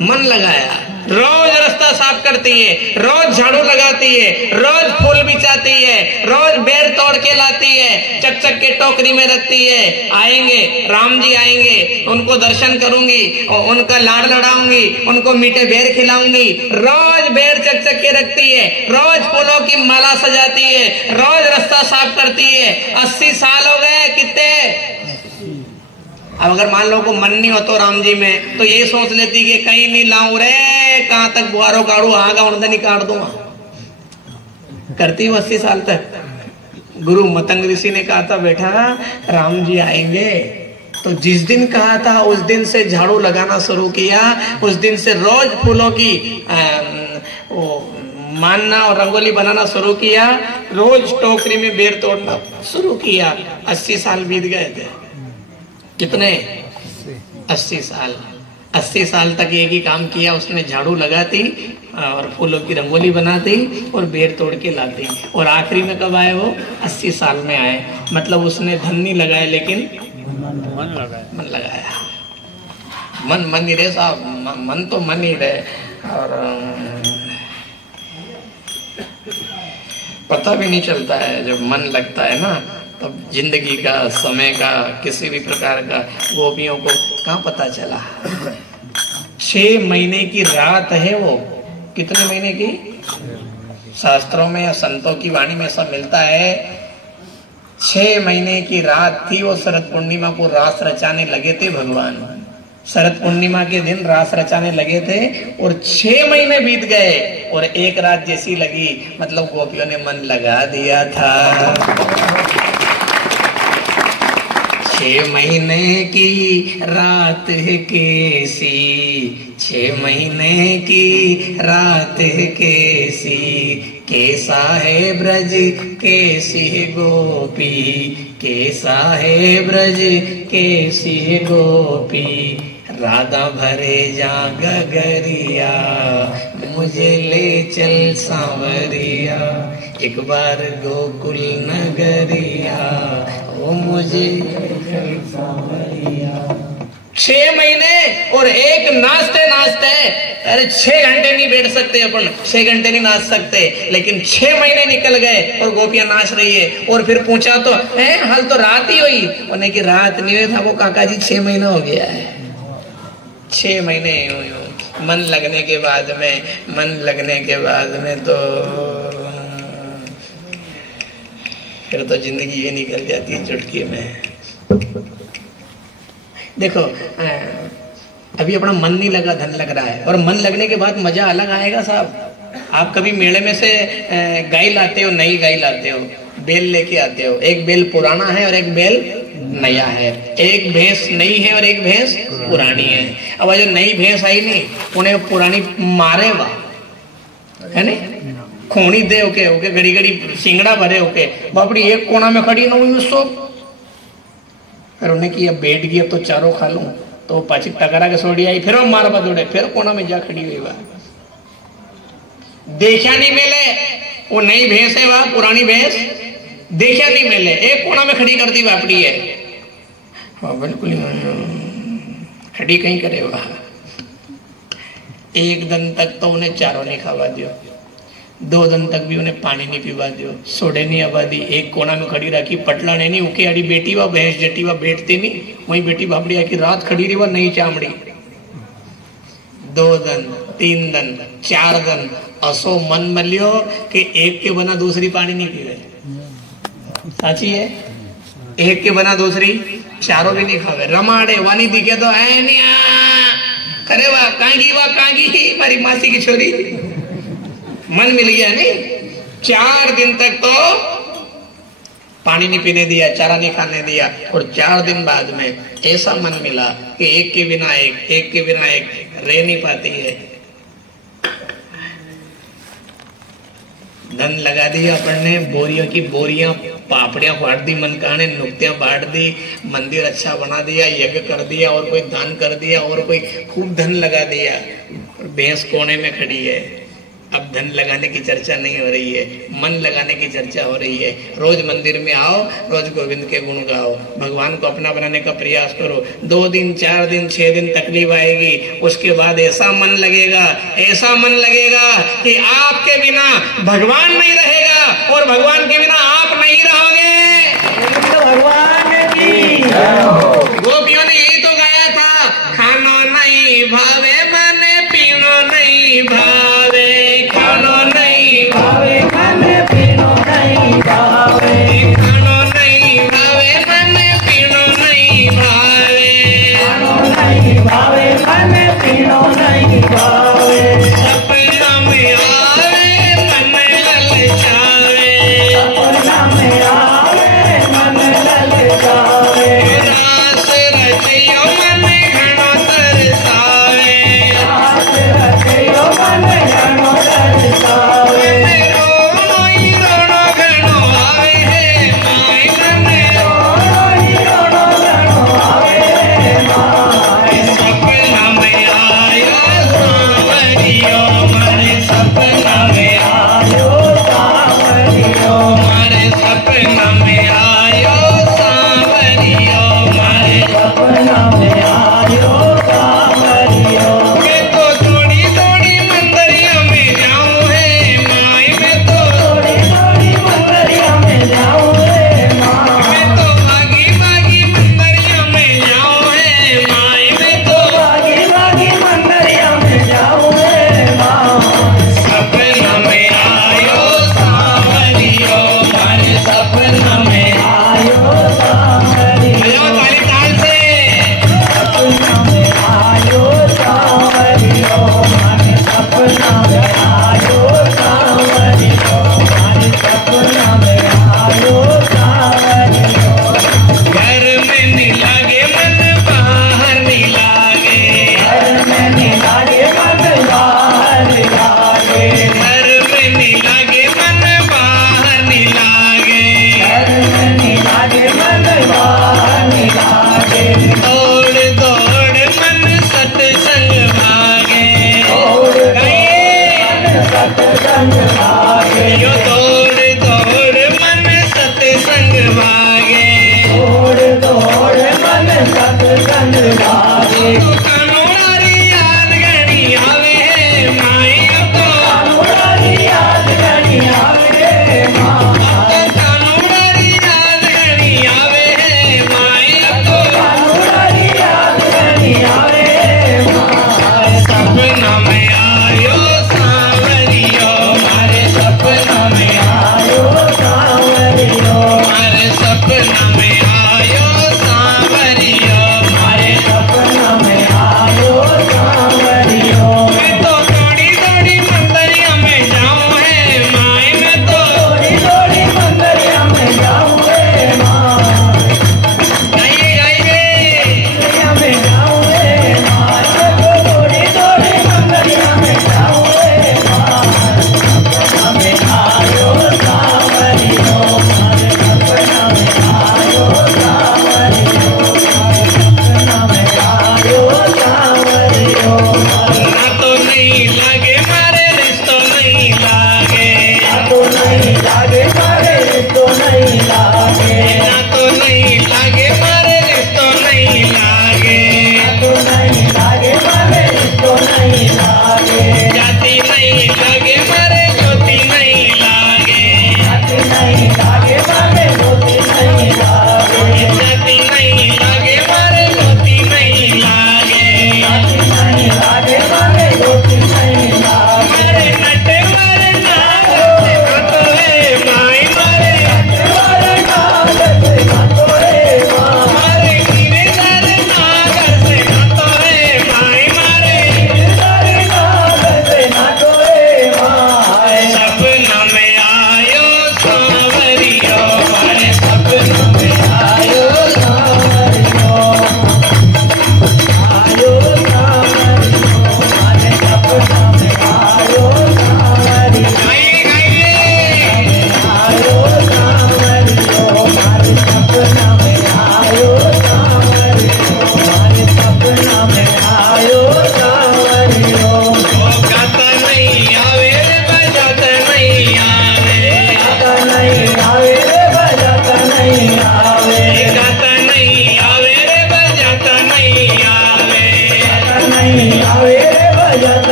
मन लगाया। रोज रास्ता साफ करती है, रोज झाड़ू लगाती है, रोज फूल बिछाती है, रोज बेर तोड़ के लाती है, चक के टोकरी में रखती है। आएंगे राम जी आएंगे, उनको दर्शन करूंगी और उनका लाड़ लड़ाऊंगी, उनको मीठे बेर खिलाऊंगी। रोज बेर चक के रखती है, रोज फूलों की माला सजाती है, रोज रास्ता साफ करती है। 80 साल हो गए कितने। अब अगर मान लो को मन नहीं हो तो राम जी में, तो यही सोच लेती कि कहीं नहीं लाऊं रे, कहां तक बुआरो काढ़ू, आगा उड़दनी काट दूंगा। करती हूँ 80 साल तक। गुरु मतंग ऋषि ने कहा था, बेटा राम जी आएंगे, तो जिस दिन कहा था उस दिन से झाड़ू लगाना शुरू किया, उस दिन से रोज फूलों की मानना और रंगोली बनाना शुरू किया, रोज टोकरी में बेर तोड़ना शुरू किया। 80 साल बीत गए थे। कितने? 80 साल। 80 साल तक एक ही काम किया उसने, झाड़ू लगाती और फूलों की रंगोली बनाती और बेर तोड़ के लाती। और आखिरी में कब आए वो? 80 साल में आए। मतलब उसने धन नहीं लगाया लेकिन मन लगाया। मन ही रहे साहब, मन तो मन ही रहे। और पता भी नहीं चलता है जब मन लगता है ना, तब जिंदगी का, समय का, किसी भी प्रकार का। गोपियों को कहाँ पता चला। 6 महीने की रात है वो। कितने महीने की? शास्त्रों में या संतों की वाणी में सब मिलता है। 6 महीने की रात थी। वो शरद पूर्णिमा को रास रचाने लगे थे भगवान। शरद पूर्णिमा के दिन रास रचाने लगे थे और 6 महीने बीत गए और एक रात जैसी लगी, मतलब गोपियों ने मन लगा दिया था। 6 महीने की रात है कैसी, 6 महीने की रात है कैसी, कैसा है ब्रज कैसी है गोपी, कैसा है ब्रज कैसी है गोपी। राधा भरे जा गगरिया, मुझे ले चल सांवरिया, एक बार गोकुल नगरिया, ओ मुझे चल सांवरिया। 6 महीने और एक नाचते नाचते, अरे 6 घंटे नहीं बैठ सकते अपन, 6 घंटे नहीं नाच सकते, लेकिन 6 महीने निकल गए और गोपियां नाच रही है। और फिर पूछा तो है हाल तो रात ही हुई, उन्हें की रात नहीं हुई था वो काका जी, 6 महीना हो गया है। 6 महीने मन लगने के बाद में, मन लगने के बाद में तो फिर तो जिंदगी ये निकल जाती है चुटकी में। देखो अभी अपना मन नहीं लगा, धन लग रहा है, और मन लगने के बाद मजा अलग आएगा साहब। आप कभी मेले में से गाय लाते हो, नई गाय लाते हो, बेल लेके आते हो, एक बेल पुराना है और एक बेल नया है, एक भैंस नई है और एक भैंस पुरानी है। अब जो नई भैंस आई नहीं, उन्हें पुरानी मारे वा है ने, खोनी दे ओके ओके, घड़ी घड़ी सिंगड़ा भरे ओके, बापड़ी एक कोना में खड़ी ना हुई उसको। फिर उन्हें की अब बैठ गई, अब तो चारों खा लूं, तो पाची टकरा के सोड़ी आई, फिर मारवा दौड़े, फिर कोना में जा खड़ी हुई वह। देखा नहीं मिले वो नई भैंस है वह पुरानी भैंस, देखा नहीं मिले, एक कोना में खड़ी कर दी बापड़ी है। हाँ बिल्कुल खड़ी कहीं करे वह। एक दिन तक तो उन्हें चारों नहीं खावा दियो, 2 दिन तक भी उन्हें पानी नहीं पीवा दियो, सोडे नहीं आवा दी, एक कोना में खड़ी रखी, पटला ने नहीं उके अड़ी बेटी वा भैंस जटी वा बैठती नहीं, वही बेटी बापड़ी आकी रात खड़ी रही, वह नहीं चामड़ी। 2 दिन 3 दिन 4 दिन असो मन मलियो कि एक के बना दूसरी पानी नहीं पीवे। साची है, एक के बना दूसरी चारों भी नहीं खावे। रमाड़े वानी दिखे तो है नहीं करे वाह कांगी मारी मासी की छोरी, मन मिल गया नहीं। 4 दिन तक तो पानी नहीं पीने दिया, चारा नहीं खाने दिया, और 4 दिन बाद में ऐसा मन मिला कि एक के बिना एक के बिना एक रह नहीं पाती है। धन लगा दिया अपन ने, बोरियों की बोरियां, पापड़ियां फाड़ दी, मनकाने नुक्तियां बांट दी, मंदिर अच्छा बना दिया, यज्ञ कर दिया, और कोई दान कर दिया, और कोई खूब धन लगा दिया, और भैंस कोने में खड़ी है। अब धन लगाने की चर्चा नहीं हो रही है, मन लगाने की चर्चा हो रही है। रोज मंदिर में आओ, रोज गोविंद के गुण गाओ, भगवान को अपना बनाने का प्रयास करो। 2 दिन 4 दिन 6 दिन तकलीफ आएगी, उसके बाद ऐसा मन लगेगा कि आपके बिना भगवान नहीं रहेगा और भगवान के बिना आप नहीं रहोगे। तो भगवान की गोपियों ने यही तो गाया था, खानो नहीं भावे मन पीनो नहीं भावे, खानो नहीं भावे मन पीनो नहीं भावे, खानो नहीं भावे मन पीनो नहीं भावे, खानो नहीं भावे मन पीनो नहीं भावे, सपना में आवे मन ललचावे, सपना में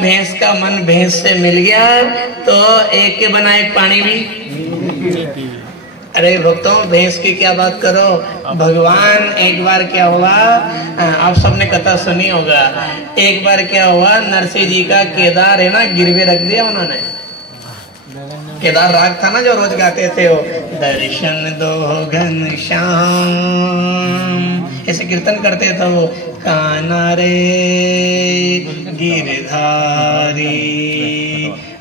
भैंस का मन भैंस से मिल गया तो एक के बना एक पानी भी। अरे भक्तों, भैंस की क्या बात करो, भगवान एक बार क्या हुआ, आप सबने कथा सुनी होगा, एक बार क्या हुआ, नरसिंह जी का केदार है ना गिरवे रख दिया उन्होंने। केदार राग था ना जो रोज गाते थे वो, दर्शन दो घनश्याम, ऐसे कीर्तन करते थे वो, काना रे गिरधारी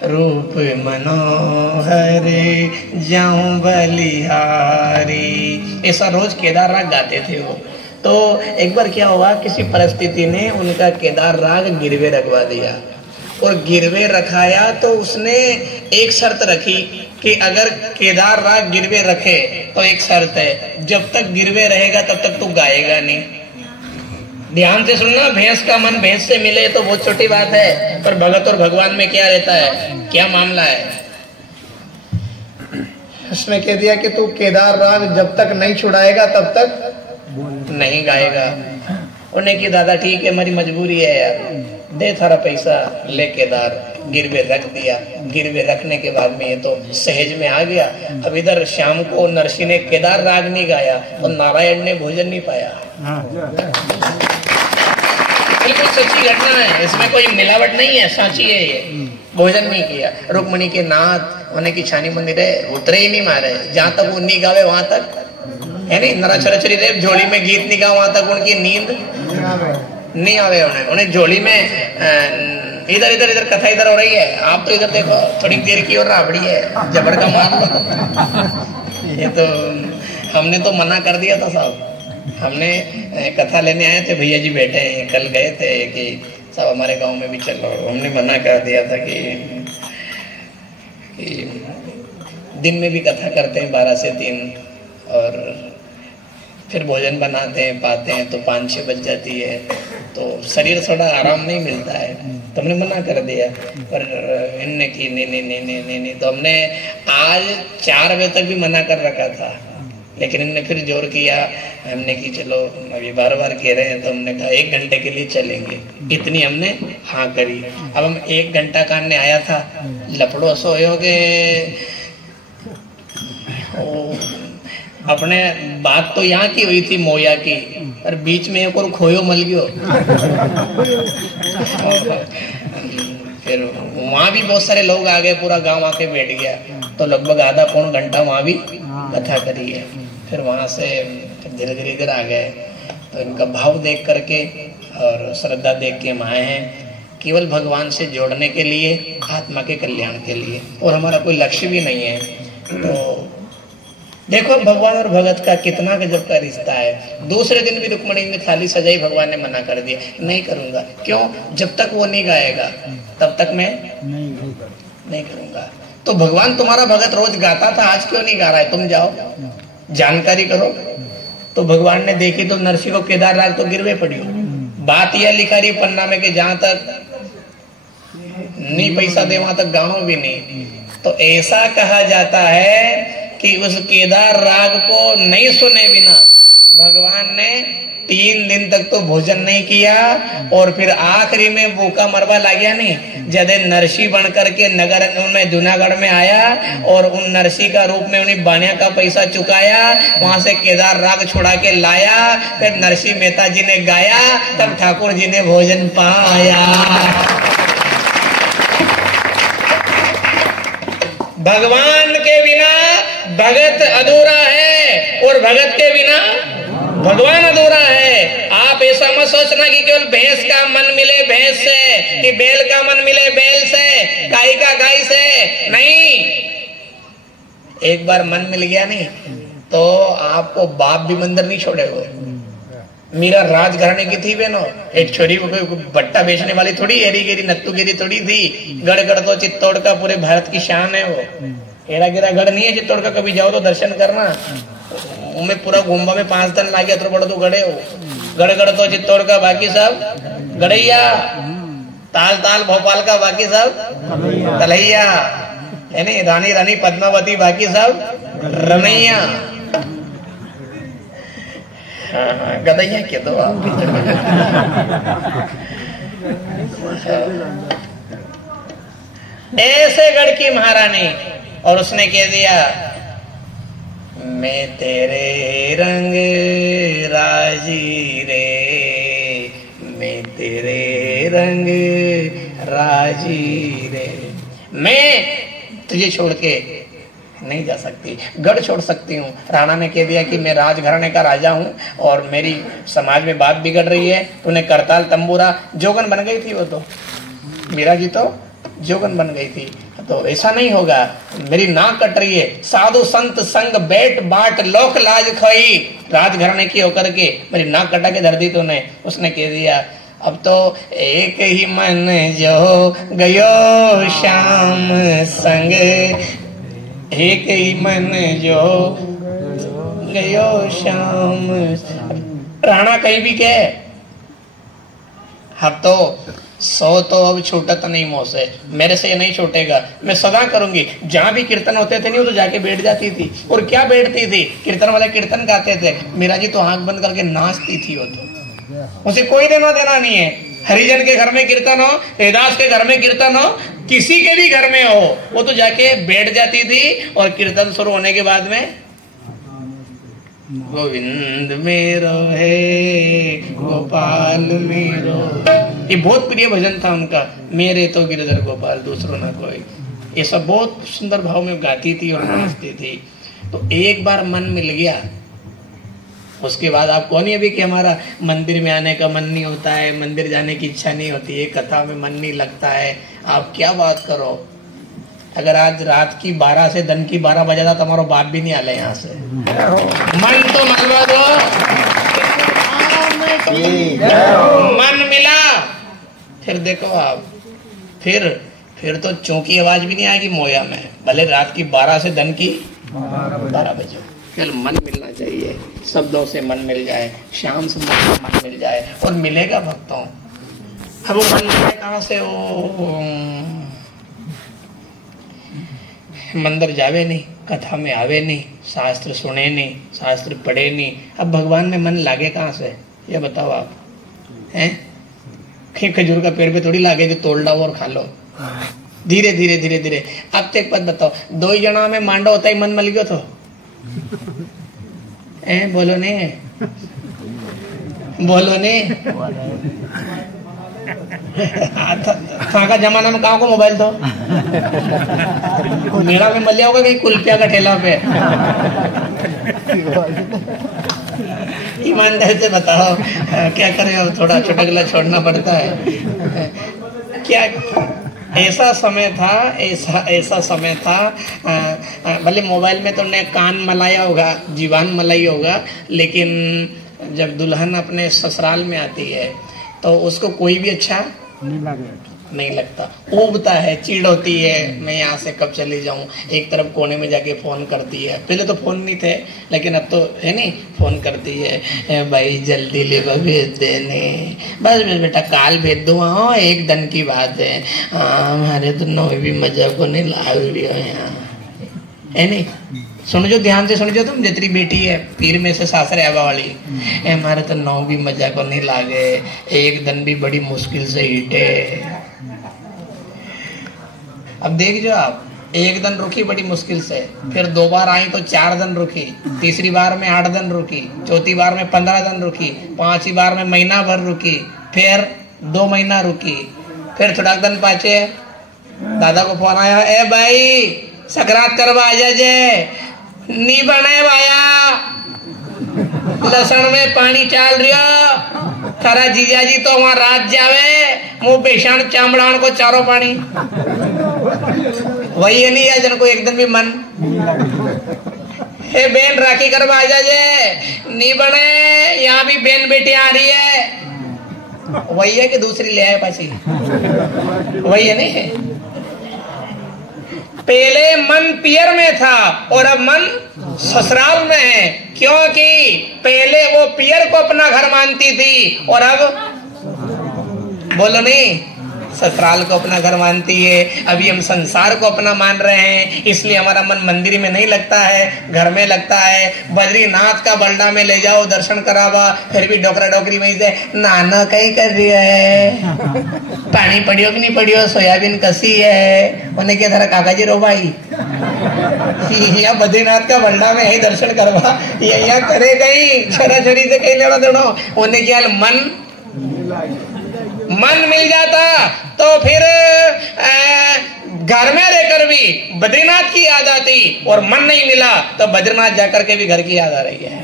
रूप मनोहर जाऊं बलिहारी, ऐसा रोज केदार राग गाते थे वो। तो एक बार क्या हुआ, किसी परिस्थिति ने उनका केदार राग गिरवे रखवा दिया। और गिरवे रखाया तो उसने एक शर्त रखी कि अगर केदार राग गिरवे रखे तो एक शर्त है, जब तक गिरवे रहेगा तब तक तू गाएगा नहीं। ध्यान से सुनना, भैंस का मन भैंस से मिले तो बहुत छोटी बात है, पर भगत और भगवान में क्या रहता है, क्या मामला है। उसने कह दिया कि तू केदार राग जब तक नहीं छुड़ाएगा तब तक नहीं गाएगा। उन्हें कि दादा ठीक है, हमारी मजबूरी है यार, दे थारा पैसा, ले केदार गिरवे रख दिया। गिरवे रखने के बाद में ये तो सहज में आ गया। अब इधर शाम को नरसी ने केदार राग नहीं गाया तो नारायण ने भोजन नहीं पाया। बिल्कुल सच्ची घटना है, इसमें कोई मिलावट नहीं है, साची है ये। भोजन नहीं किया। रुक्मणी के नाथ उन्हें की छानी मंदिर है, उतरे ही नहीं मारे, जहां तक वो नहीं गावे वहां तक है नहीं। नराचरचरी देव झोली में गीत नहीं गा वहां तक उनकी नींद नहीं आवे। उन्हें झोली में इधर इधर इधर कथा इधर हो रही है, आप तो इधर देखो थोड़ी देर की और राबड़ी है, जबर का मान लो। ये तो हमने तो मना कर दिया था साहब। हमने कथा लेने आए थे, भैया जी बैठे हैं, कल गए थे कि सब हमारे गांव में भी चलो। हमने मना कर दिया था कि दिन में भी कथा करते हैं 12 से 3 और फिर भोजन बनाते हैं पाते हैं तो 5-6 बज जाती है, तो शरीर थोड़ा आराम नहीं मिलता है। तो हमने मना कर दिया, पर इनने की नहीं। तो हमने आज 4 बजे तक भी मना कर रखा था, लेकिन इनने फिर जोर किया। हमने की चलो अभी बार-बार कह रहे हैं तो हमने कहा 1 घंटे के लिए चलेंगे, इतनी हमने हाँ करी। अब हम 1 घंटा काटने आया था, लपड़ो सोयो के अपने बात तो यहाँ की हुई थी मोया की, पर बीच में एक और खोयो मल गयो। फिर वहाँ भी बहुत सारे लोग आ गए, पूरा गांव आके बैठ गया, तो लगभग आधा पौन घंटा वहाँ भी कथा करी है। फिर वहाँ से धीरे धीरे इधर आ गए, तो इनका भाव देख करके और श्रद्धा देख के हम आए हैं केवल भगवान से जोड़ने के लिए, आत्मा के कल्याण के लिए, और हमारा कोई लक्ष्य भी नहीं है। तो देखो भगवान और भगत का कितना गजब का रिश्ता है। दूसरे दिन भी रुक्मणी ने थाली सजाई, भगवान ने मना कर दिया, नहीं करूंगा। क्यों? जब तक वो नहीं गाएगा तब तक मैं नहीं करूंगा। तो भगवान तुम्हारा भगत रोज गाता था, आज क्यों नहीं गा रहा है? तुम जाओ जानकारी करो। तो भगवान ने देखी तो नरसी को केदार राग तो गिरवे पड़ी। बात यह लिखा रही पन्ना में कि जहां तक नहीं पैसा दे वहां तक गाँव भी नहीं। तो ऐसा कहा जाता है कि उस केदार राग को नहीं सुने बिना भगवान ने 3 दिन तक तो भोजन नहीं किया, और फिर आखिरी में भूखा मरवा लग गया नहीं, जब नरसी बन करके नगर में जूनागढ़ में आया और उन नरसी का रूप में उन्हें बानिया का पैसा चुकाया, वहां से केदार राग छुड़ा के लाया, फिर नरसी मेहता जी ने गाया, तब ठाकुर जी ने भोजन पाया। भगवान के बिना भगत अधूरा है, और भगत के बिना भगवान अधूरा है। आप ऐसा मत सोचना कि केवल भैंस का मन मिले भैंस से, कि बैल का मन मिले बैल से, गाय का गाय से, नहीं। एक बार मन मिल गया नहीं तो आपको बाप भी मंदिर नहीं छोड़ेगा। मीरा राजघराने की थी बहनों, एक छोरी बट्टा बेचने वाली थोड़ी, हेरी गेरी नत्तू गिरी थोड़ी थी। गढ़ तो चित्तौड़ का पूरे भारत की शान है वो। हेरा गिरा गढ़ नहीं है चित्तौड़ का, कभी जाओ तो दर्शन करना। उनमें पूरा घूमबा में 5 दिन लागे तो बड़ो तो गड़े हो। गढ़ तो चित्तौड़ का, बाकी सब गड़ैया। ताल भोपाल का, बाकी सब तलैया है नहीं। रानी पद्मावती, बाकी सब रमैया। हाँ, गदैया के दो आप। ऐसे गढ़ की महारानी, और उसने कह दिया मैं तेरे रंग राजी रे, मैं तेरे रंग राजी रे, मैं तुझे छोड़ के नहीं जा सकती। गढ़ छोड़ सकती हूँ। राणा ने कह दिया कि मैं राजघराने का राजा हूँ और मेरी समाज में बात बिगड़ रही है। तूने करताल तंबूरा, जोगन बन गई थी वो तो, मीरा जी तो जोगन बन गई थी। तो ऐसा नहीं होगा, मेरी नाक कट रही है। साधु संत संग बैठ बाट लोक लाज खोई, राजघराने की होकर के मेरी नाक कटा के धर दी तूने। उसने कह दिया अब तो एक ही मन जो गयो श्याम संग, एक ही मन जो गयो श्याम। राणा कहीं भी कहे अब तो 100 तो अब छूटत नहीं मुँह से, मेरे से ये नहीं छूटेगा, मैं सदा करूंगी। जहां भी कीर्तन होते थे नहीं, वो तो जाके बैठ जाती थी। और क्या बैठती थी, कीर्तन वाले कीर्तन गाते थे, मीरा जी तो आंख बंद करके नाचती थी। वो तो उसे कोई देना देना नहीं है। हरिजन के घर में कीर्तन हो, हरिदास के घर में कीर्तन हो, किसी के भी घर में हो, वो तो जाके बैठ जाती थी। और कीर्तन शुरू होने के बाद में गोविंद मेरो है गोपाल मेरो, ये बहुत प्रिय भजन था उनका, मेरे तो गिरधर गोपाल दूसरों ना कोई। ये सब बहुत सुंदर भाव में गाती थी और नाचती थी। तो एक बार मन मिल गया, उसके बाद आप कौन ही अभी कि हमारा मंदिर में आने का मन नहीं होता है, मंदिर जाने की इच्छा नहीं होती है, कथा में मन नहीं लगता है। आप क्या बात करो, अगर आज रात की 12 से दिन की 12 बजे था तो हमारा बाप भी नहीं आले यहाँ से। मन तो मलवा दो, मन मिला, फिर देखो आप, फिर तो चौकी आवाज भी नहीं आएगी मोया में, भले रात की 12 से दिन की 12 बजे। कल मन मिलना चाहिए, शब्दों से मन मिल जाए, शाम से मन मिल जाए, और मिलेगा भक्तों। अब वो मन मिले कहाँ से, वो मंदिर जावे नहीं, कथा में आवे नहीं, शास्त्र सुने नहीं, शास्त्र पढ़े नहीं, अब भगवान में मन लागे कहाँ से, ये बताओ आप हैं? खजूर का पेड़ पे थोड़ी लागे जो तोड़ लाओ और खा लो, धीरे धीरे धीरे धीरे। अब तो एक बात बताओ, 2 ही जना में मांडा होता ही मन मल गयो तो बोलो ने, बोलो ने। था का जमाना में कहाँ को मोबाइल तो मेला में मलिया होगा कहीं कुल्फिया का ठेला पे। ईमानदारी से बताओ क्या करें, अब थोड़ा चुटकला छोड़ना पड़ता है। क्या ऐसा समय था, ऐसा समय था, भले मोबाइल में तुमने कान मलाया होगा, जीवान मलाई होगा, लेकिन जब दुल्हन अपने ससुराल में आती है तो उसको कोई भी अच्छा नहीं लगता, ऊबता है, चिढ़ होती है, मैं यहाँ से कब चली जाऊँ। एक तरफ कोने में जाके फोन करती है, पहले तो फोन नहीं थे लेकिन अब तो है नहीं, फोन करती है, भाई जल्दी ले भेज देने, बस बेटा काल भेज दो, हाँ 1 दिन की बात है, हमारे तो नौ भी मजा को नहीं ला यहाँ है नहीं। सुनजो ध्यान से सुनजो, तुम जितनी बेटी है पीर में से सासरे आवा वाली, हमारे तो 9 भी मजा को नहीं लागे, 1 दिन भी बड़ी मुश्किल से हिटे। अब देख जो आप, 1 दिन रुकी बड़ी मुश्किल से, फिर 2 बार आई तो 4 दिन रुकी, तीसरी बार में 8 दिन रुकी, चौथी बार में 15 दिन रुकी, 5वीं बार में महीना भर रुकी, फिर 2 महीना रुकी, फिर थोड़ा दिन पाचे दादा को फोन आया, ए भाई सकरात करवा आ जाजे, नी बने भाया, लसन में पानी चाल रियो, थारा जीजा जी तो वहां रात जावे, मुंह बेशान चामड़ान को चारो पानी। वही है नहीं है जन को 1 दिन भी मन, हे बेन राखी करवा आ जाजे, नी बने, यहाँ भी बेन बेटी आ रही है, वही है कि दूसरी ले आए पासी, वही है नहीं। पहले मन पियर में था और अब मन ससुराल में है, क्योंकि पहले वो पियर को अपना घर मानती थी और अब बोलो नहीं ससुराल को अपना घर मानती है। अभी हम संसार को अपना मान रहे हैं, इसलिए हमारा मन मंदिर में नहीं लगता है, घर में लगता है। बद्रीनाथ का बल्डा में ले जाओ दर्शन करावा, फिर भी डोकरा डोकरी में से नाना कहीं कर रही है, पानी पड़ियो कि नहीं पड़ियो, सोयाबीन कसी है, उन्हें क्या धरा काकाजी रो भाई या बद्रीनाथ का बल्डा में यही दर्शन करवा, यहाँ करे कहीं छोरा छोरी से कहीं लेना देना, उन्हें क्या मन मिल जाता तो फिर घर में रहकर भी बद्रीनाथ की याद आती, और मन नहीं मिला तो बद्रीनाथ जाकर के भी घर की याद आ रही है।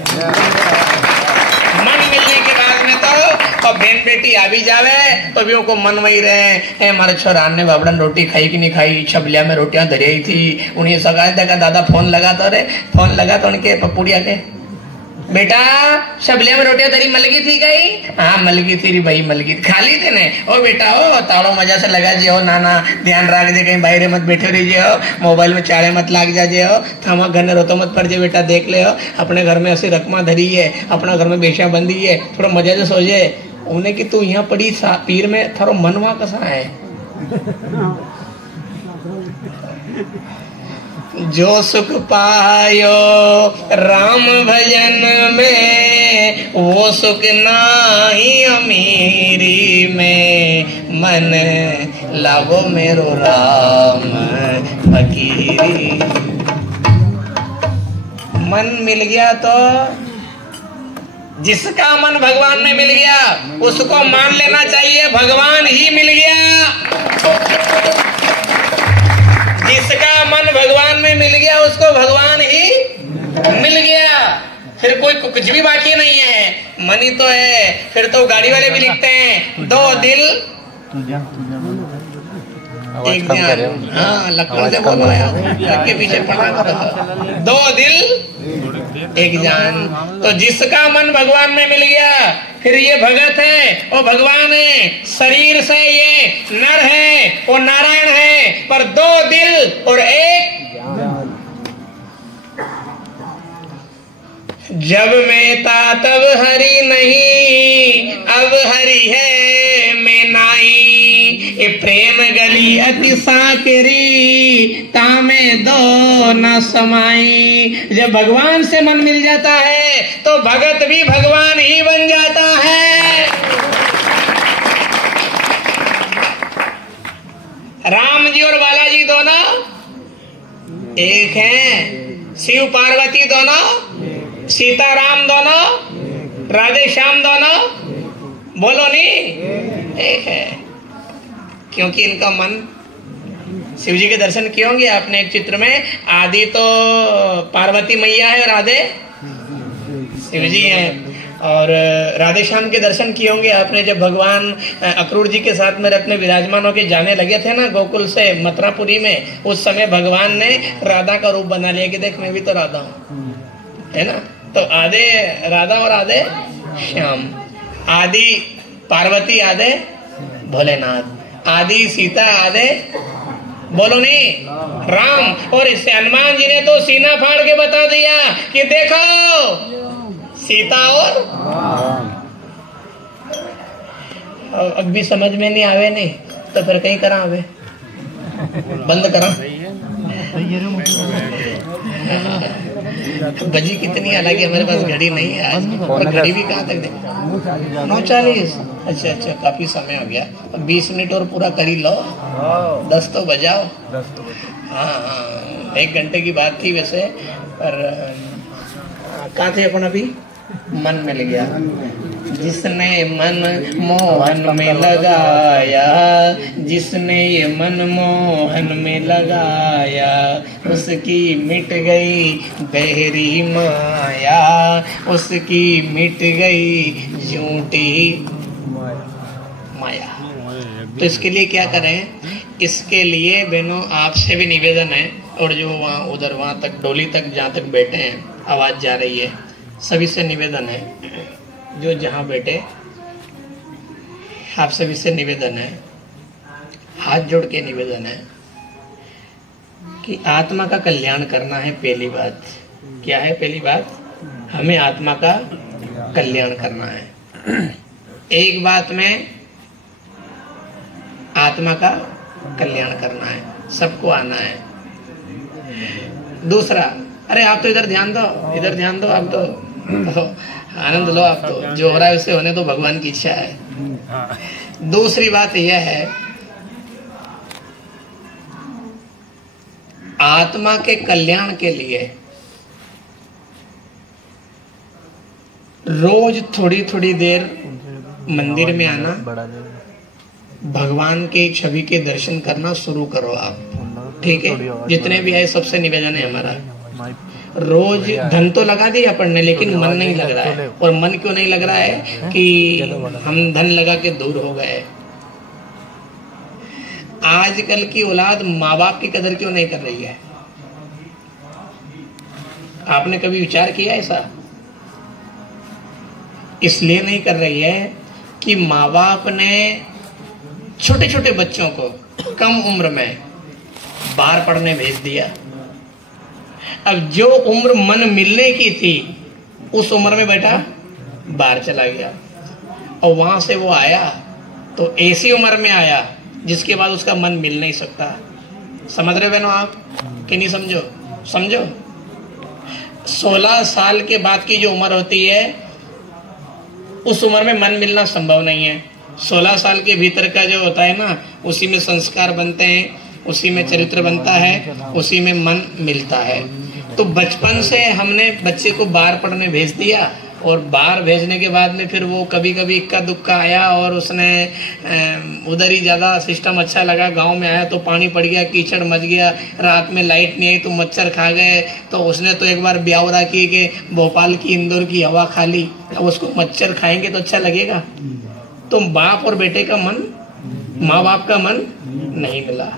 मन मिलने के बाद में तो बहन बेटी आ भी जावे तो भी उनको मन वही रहे, हमारे छोरान ने बाबड़न रोटी खाई कि नहीं खाई, छबलिया में रोटियां धरी थी, उन्हें सगा देखा दादा फोन लगा तो रे, फोन लगा तो उनके पपुड़िया के बेटा शबले में रोटियां तेरी मलगी थी गई? हाँ मलगी थी भाई, मलगी खाली थे ने। ओ बेटा ओ ताड़ो मजा से लगा जे हो, नाना ध्यान रख जे, कहीं बाहर मत बैठे रहिए हो, मोबाइल में चाड़े मत लाग जाजे हो, थामा घर ने रोतो मत पड़ जे बेटा, देख ले हो अपने घर में ऐसी रकमा धरी है, अपना घर में बेशा बंदी है, थोड़ा मजा से सोचे। उन्हें कि तू यहाँ पड़ी पीर में थारो मन वहां कसा है। जो सुख पायो राम भजन में, वो सुख नाही अमीरी में, मन लावो मेरो राम फकीरी। मन मिल गया तो, जिसका मन भगवान में मिल गया उसको मान लेना चाहिए भगवान ही मिल गया। जिसका मन भगवान में मिल गया उसको भगवान ही मिल गया, फिर कोई कुछ भी बाकी नहीं है, मन ही तो है। फिर तो गाड़ी वाले भी लिखते हैं, दो दिल एक जान। हाँ लखनऊ से बोलो यार, के पीछे पड़ा, दो दिल एक जान। तो जिसका मन भगवान में मिल गया फिर ये भगत है वो भगवान है, शरीर से ये नर है वो नारायण है, पर दो दिल और एक। जब मैं था तब हरि नहीं, अब हरि है मैं नाई, ये प्रेम गली अति साकरी, तामे दो न समाई। जब भगवान से मन मिल जाता है तो भगत भी भगवान ही बन जाता है। राम जी और बालाजी दोनों एक हैं, शिव पार्वती दोनों, सीताराम दोनों, राधे श्याम दोनों, बोलो नहीं एक है। क्योंकि इनका मन, शिव जी के दर्शन किए होंगे आपने एक चित्र में, आदि तो पार्वती मैया है और आधे शिव जी हैं। और राधे श्याम के दर्शन किए होंगे आपने जब भगवान अक्रूर जी के साथ में अपने विराजमान होकर जाने लगे थे ना गोकुल से मथुरापुरी में, उस समय भगवान ने राधा का रूप बना लिया कि देख मैं भी तो राधा हूँ, है ना। तो आधे राधा और आधे श्याम, आदि पार्वती आधे भोलेनाथ, आदि सीता आधे बोलो नहीं राम। और इससे हनुमान जी ने तो सीना फाड़ के बता दिया कि देखो सीता और अब भी समझ में नहीं आवे नहीं तो फिर कहीं करा आवे, बंद करा। बजी कितनी, हालांकि हमारे पास घड़ी नहीं है आज, और घड़ी भी कहाँ तक देखो 9:40। अच्छा अच्छा काफी समय हो गया, 20 मिनट और पूरा कर ही लो, 10 तो बजाओ। हाँ हाँ 1 घंटे की बात थी वैसे, पर कहाँ थे अपन अभी? मन मिल गया। जिसने मन मोहन में लगाया, जिसने ये मन मोहन में लगाया, उसकी मिट गई गहरी माया, उसकी मिट गई झूठी माया। तो इसके लिए क्या करें? इसके लिए बहनों आपसे भी निवेदन है, और जो वहाँ उधर वहाँ तक डोली तक जहाँ तक बैठे हैं आवाज़ जा रही है, सभी से निवेदन है, जो जहाँ बैठे आप सभी से निवेदन है, हाथ जोड़ के निवेदन है कि आत्मा का कल्याण करना है। पहली बात क्या है? पहली बात हमें आत्मा का कल्याण करना है। एक बात में आत्मा का कल्याण करना है, सबको आना है। दूसरा, अरे आप तो इधर ध्यान दो, इधर ध्यान दो, आप तो आनंद लो, आप तो जो हो रहा है उससे होने तो भगवान की इच्छा है। दूसरी बात यह है, आत्मा के कल्याण के लिए रोज थोड़ी थोड़ी देर मंदिर में आना, भगवान के छवि के दर्शन करना शुरू करो आप, ठीक है? जितने भी आए सबसे निवेदन है हमारा, रोज धन तो लगा दिया पढ़ने, लेकिन मन नहीं लग रहा है। और मन क्यों नहीं लग रहा है? कि हम धन लगा के दूर हो गए। आजकल की औलाद माँ बाप की कदर क्यों नहीं कर रही है? आपने कभी विचार किया ऐसा? इसलिए नहीं कर रही है कि माँ बाप ने छोटे छोटे बच्चों को कम उम्र में बाहर पढ़ने भेज दिया। अब जो उम्र मन मिलने की थी उस उम्र में बेटा बाहर चला गया, और वहां से वो आया तो ऐसी उम्र में आया जिसके बाद उसका मन मिल नहीं सकता। समझ रहे बहनों आप कि नहीं? समझो 16 साल के बाद की जो उम्र होती है उस उम्र में मन मिलना संभव नहीं है। 16 साल के भीतर का जो होता है ना, उसी में संस्कार बनते हैं, उसी में चरित्र बनता है, उसी में मन मिलता है। तो बचपन से हमने बच्चे को बाहर पढ़ने भेज दिया, और बाहर भेजने के बाद में फिर वो कभी कभी इक्का दुक्का आया और उसने उधर ही ज़्यादा सिस्टम अच्छा लगा। गांव में आया तो पानी पड़ गया, कीचड़ मच गया, रात में लाइट नहीं आई तो मच्छर खा गए, तो उसने तो एक बार ब्यावरा की कि भोपाल की इंदौर की हवा खा ली। अब उसको मच्छर खाएंगे तो अच्छा लगेगा? तो बाप और बेटे का मन, माँ बाप का मन नहीं मिला,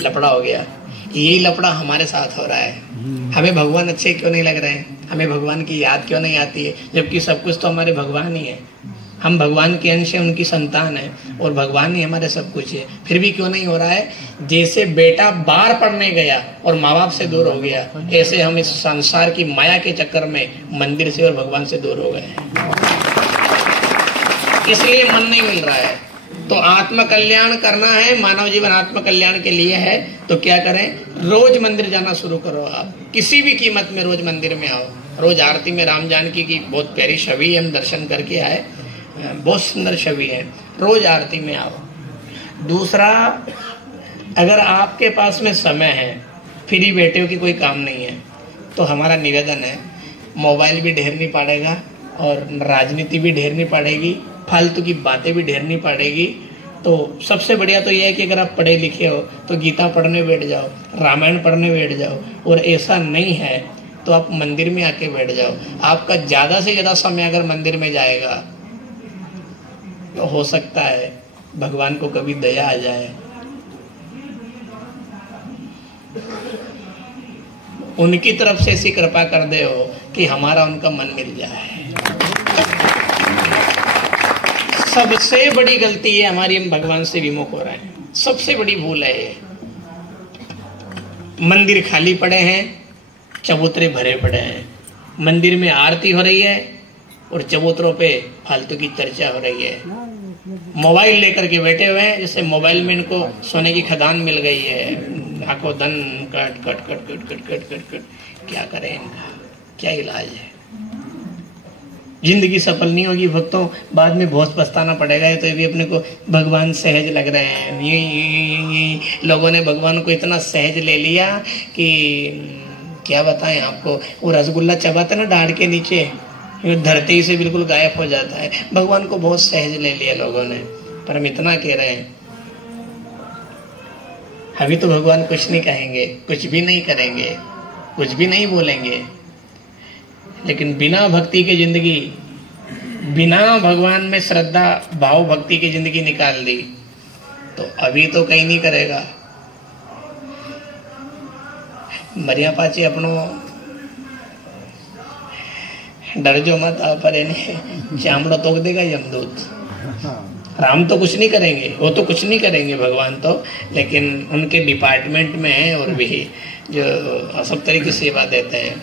लफड़ा हो गया। यही लफड़ा हमारे साथ हो रहा है। हमें भगवान अच्छे क्यों नहीं लग रहे हैं? हमें भगवान की याद क्यों नहीं आती है? जबकि सब कुछ तो हमारे भगवान ही है। हम भगवान के अंश हैं, उनकी संतान है, और भगवान ही हमारे सब कुछ है। फिर भी क्यों नहीं हो रहा है? जैसे बेटा बाहर पढ़ने गया और माँ बाप से दूर हो गया, ऐसे हम इस संसार की माया के चक्कर में मंदिर से और भगवान से दूर हो गए हैं। इसलिए मन नहीं मिल रहा है। तो आत्म कल्याण करना है, मानव जीवन आत्म कल्याण के लिए है, तो क्या करें? रोज मंदिर जाना शुरू करो। आप किसी भी कीमत में रोज मंदिर में आओ। रोज आरती में राम जानकी की बहुत प्यारी छवि हम दर्शन करके आए, बहुत सुंदर छवि है। रोज आरती में आओ। दूसरा, अगर आपके पास में समय है, फ्री बैठे हो कि कोई काम नहीं है, तो हमारा निवेदन है, मोबाइल भी ढेरनी पड़ेगा और राजनीति भी ढेरनी पड़ेगी, फालतू की बातें भी ढेरनी पड़ेगी। तो सबसे बढ़िया तो यह है कि अगर आप पढ़े लिखे हो तो गीता पढ़ने बैठ जाओ, रामायण पढ़ने बैठ जाओ, और ऐसा नहीं है तो आप मंदिर में आके बैठ जाओ। आपका ज्यादा से ज्यादा समय अगर मंदिर में जाएगा तो हो सकता है भगवान को कभी दया आ जाए, उनकी तरफ से ऐसी कृपा कर दे हो कि हमारा उनका मन मिल जाए। सबसे बड़ी गलती है हमारी, हम भगवान से विमुख हो रहे हैं। सबसे बड़ी भूल है ये। मंदिर खाली पड़े हैं, चबूतरे भरे पड़े हैं। मंदिर में आरती हो रही है और चबूतरों पे फालतू की चर्चा हो रही है। मोबाइल लेकर के बैठे हुए हैं, जैसे मोबाइल में इनको सोने की खदान मिल गई है। आंखों धन cut cut cut cut cut cut cut cut. क्या करें इनका? क्या इलाज है? जिंदगी सफल नहीं होगी भक्तों, बाद में बहुत पछताना पड़ेगा। तो ये भी अपने को भगवान सहज लग रहे हैं। ये लोगों ने भगवान को इतना सहज ले लिया कि क्या बताएं आपको। वो रसगुल्ला चबाते ना डाढ़ के नीचे, धरते ही से बिल्कुल गायब हो जाता है। भगवान को बहुत सहज ले लिया लोगों ने। पर हम इतना कह रहे हैं, अभी तो भगवान कुछ नहीं कहेंगे, कुछ भी नहीं करेंगे, कुछ भी नहीं बोलेंगे, लेकिन बिना भक्ति की जिंदगी, बिना भगवान में श्रद्धा भाव भक्ति की जिंदगी निकाल दी तो अभी तो कहीं नहीं करेगा। मरिया पाची अपनो डर जो मत पर चामड़ो तोक देगा यमदूत। राम तो कुछ नहीं करेंगे, वो तो कुछ नहीं करेंगे भगवान तो, लेकिन उनके डिपार्टमेंट में है और भी जो सब तरीके से सेवा देते हैं।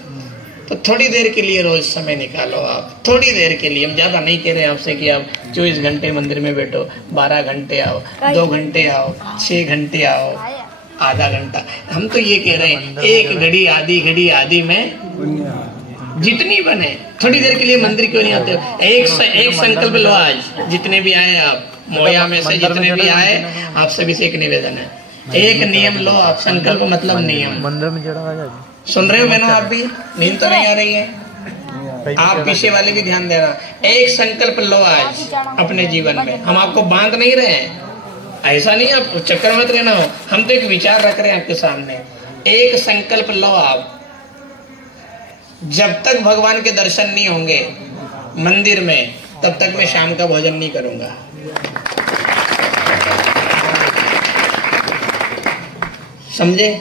तो थोड़ी देर के लिए रोज समय निकालो आप, थोड़ी देर के लिए। हम ज्यादा नहीं कह रहे आपसे कि आप 24 घंटे मंदिर में बैठो, 12 घंटे आओ, 2 घंटे आओ, 6 घंटे आओ, आधा घंटा। हम तो ये कह रहे हैं, एक घड़ी आधी घड़ी आधी में जितनी बने, थोड़ी देर के लिए मंदिर क्यों नहीं आते हो? एक संकल्प लो आज, जितने भी आए आप मोया में से जितने भी आए, आप सभी से एक निवेदन है, एक नियम लो आप। संकल्प मतलब नियम। मंदिर में जड़ा सुन रहे हो मैंने? आप भी नींद तो नहीं आ रही है? आप पीछे वाले भी ध्यान देना। एक संकल्प लो आज अपने जीवन में। हम आपको बांध नहीं रहे हैं, ऐसा नहीं, आप चक्कर मत रहना हो। हम तो एक विचार रख रहे हैं आपके सामने। एक संकल्प लो आप, जब तक भगवान के दर्शन नहीं होंगे मंदिर में, तब तक मैं शाम का भोजन नहीं करूंगा। समझे?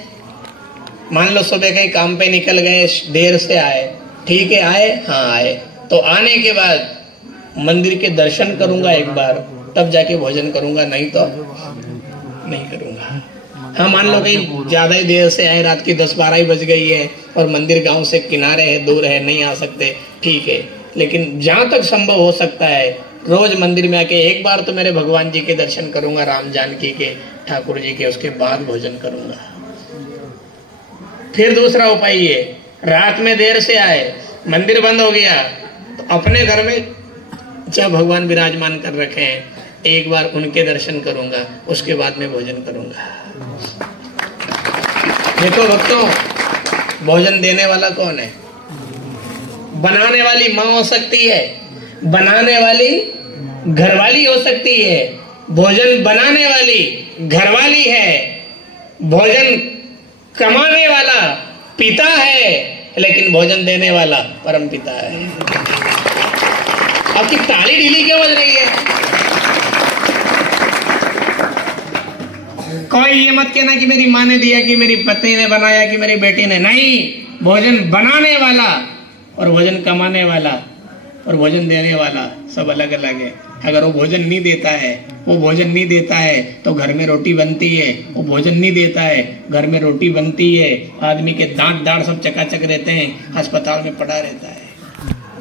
मान लो सुबह कहीं काम पे निकल गए, देर से आए, ठीक है आए, हाँ आए, तो आने के बाद मंदिर के दर्शन करूंगा एक बार, तब जाके भोजन करूंगा, नहीं तो नहीं करूंगा। हाँ, मान लो कहीं ज्यादा ही देर से आए, रात की 10-12 ही बज गई है और मंदिर गांव से किनारे है, दूर है, नहीं आ सकते, ठीक है, लेकिन जहां तक संभव हो सकता है रोज मंदिर में आके एक बार तो मेरे भगवान जी के दर्शन करूंगा, राम जानकी के, ठाकुर जी के, उसके बाद भोजन करूंगा। फिर दूसरा उपाय ये, रात में देर से आए, मंदिर बंद हो गया, तो अपने घर में जब भगवान विराजमान कर रखे हैं एक बार उनके दर्शन करूंगा, उसके बाद में भोजन करूंगा। देखो भक्तों, भोजन देने वाला कौन है? बनाने वाली माँ हो सकती है, बनाने वाली घरवाली हो सकती है, भोजन बनाने वाली घरवाली है, भोजन कमाने वाला पिता है, लेकिन भोजन देने वाला परम पिता है। आपकी ताली ढीली क्यों बज रही है? कोई ये मत कहना कि मेरी माँ ने दिया, कि मेरी पत्नी ने बनाया, कि मेरी बेटी ने, नहीं, भोजन बनाने वाला और भोजन कमाने वाला और भोजन देने वाला सब अलग अलग है। अगर वो भोजन नहीं देता है, वो भोजन नहीं देता है तो घर में रोटी बनती है, वो भोजन नहीं देता है घर में रोटी बनती है, आदमी के दांत दाढ़ सब चकाचक रहते हैं, अस्पताल में पड़ा रहता है।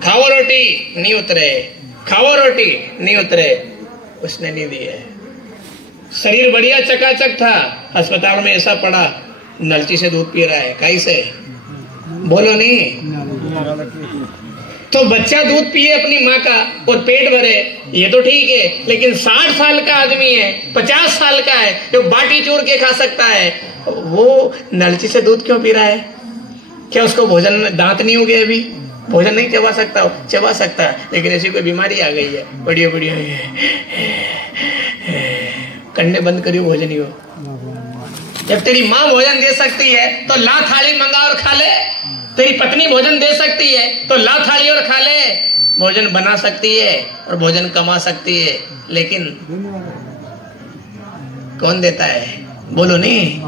खाओ रोटी नहीं उतरे, खाओ रोटी नहीं उतरे, उसने नहीं दी है। शरीर बढ़िया चकाचक था, अस्पताल में ऐसा पड़ा, नलची से दूध पी रहा है, कैसे? बोलो नहीं। तो बच्चा दूध पिए अपनी माँ का और पेट भरे, ये तो ठीक है, लेकिन 60 साल का आदमी है, 50 साल का है, जो बाटी चूर के खा सकता है, वो नलची से दूध क्यों पी रहा है? क्या उसको भोजन, दांत नहीं हो गए अभी, भोजन नहीं चबा सकता? चबा सकता है, लेकिन ऐसी कोई बीमारी आ गई है, बढ़िया बढ़िया करने बंद करियो, भोजन ही हो। जब तेरी माँ भोजन दे सकती है तो ला थाली मंगा और खा ले, तेरी पत्नी भोजन दे सकती है तो ला थाली और खा ले, भोजन बना सकती है और भोजन कमा सकती है, लेकिन कौन देता है? बोलो नहीं।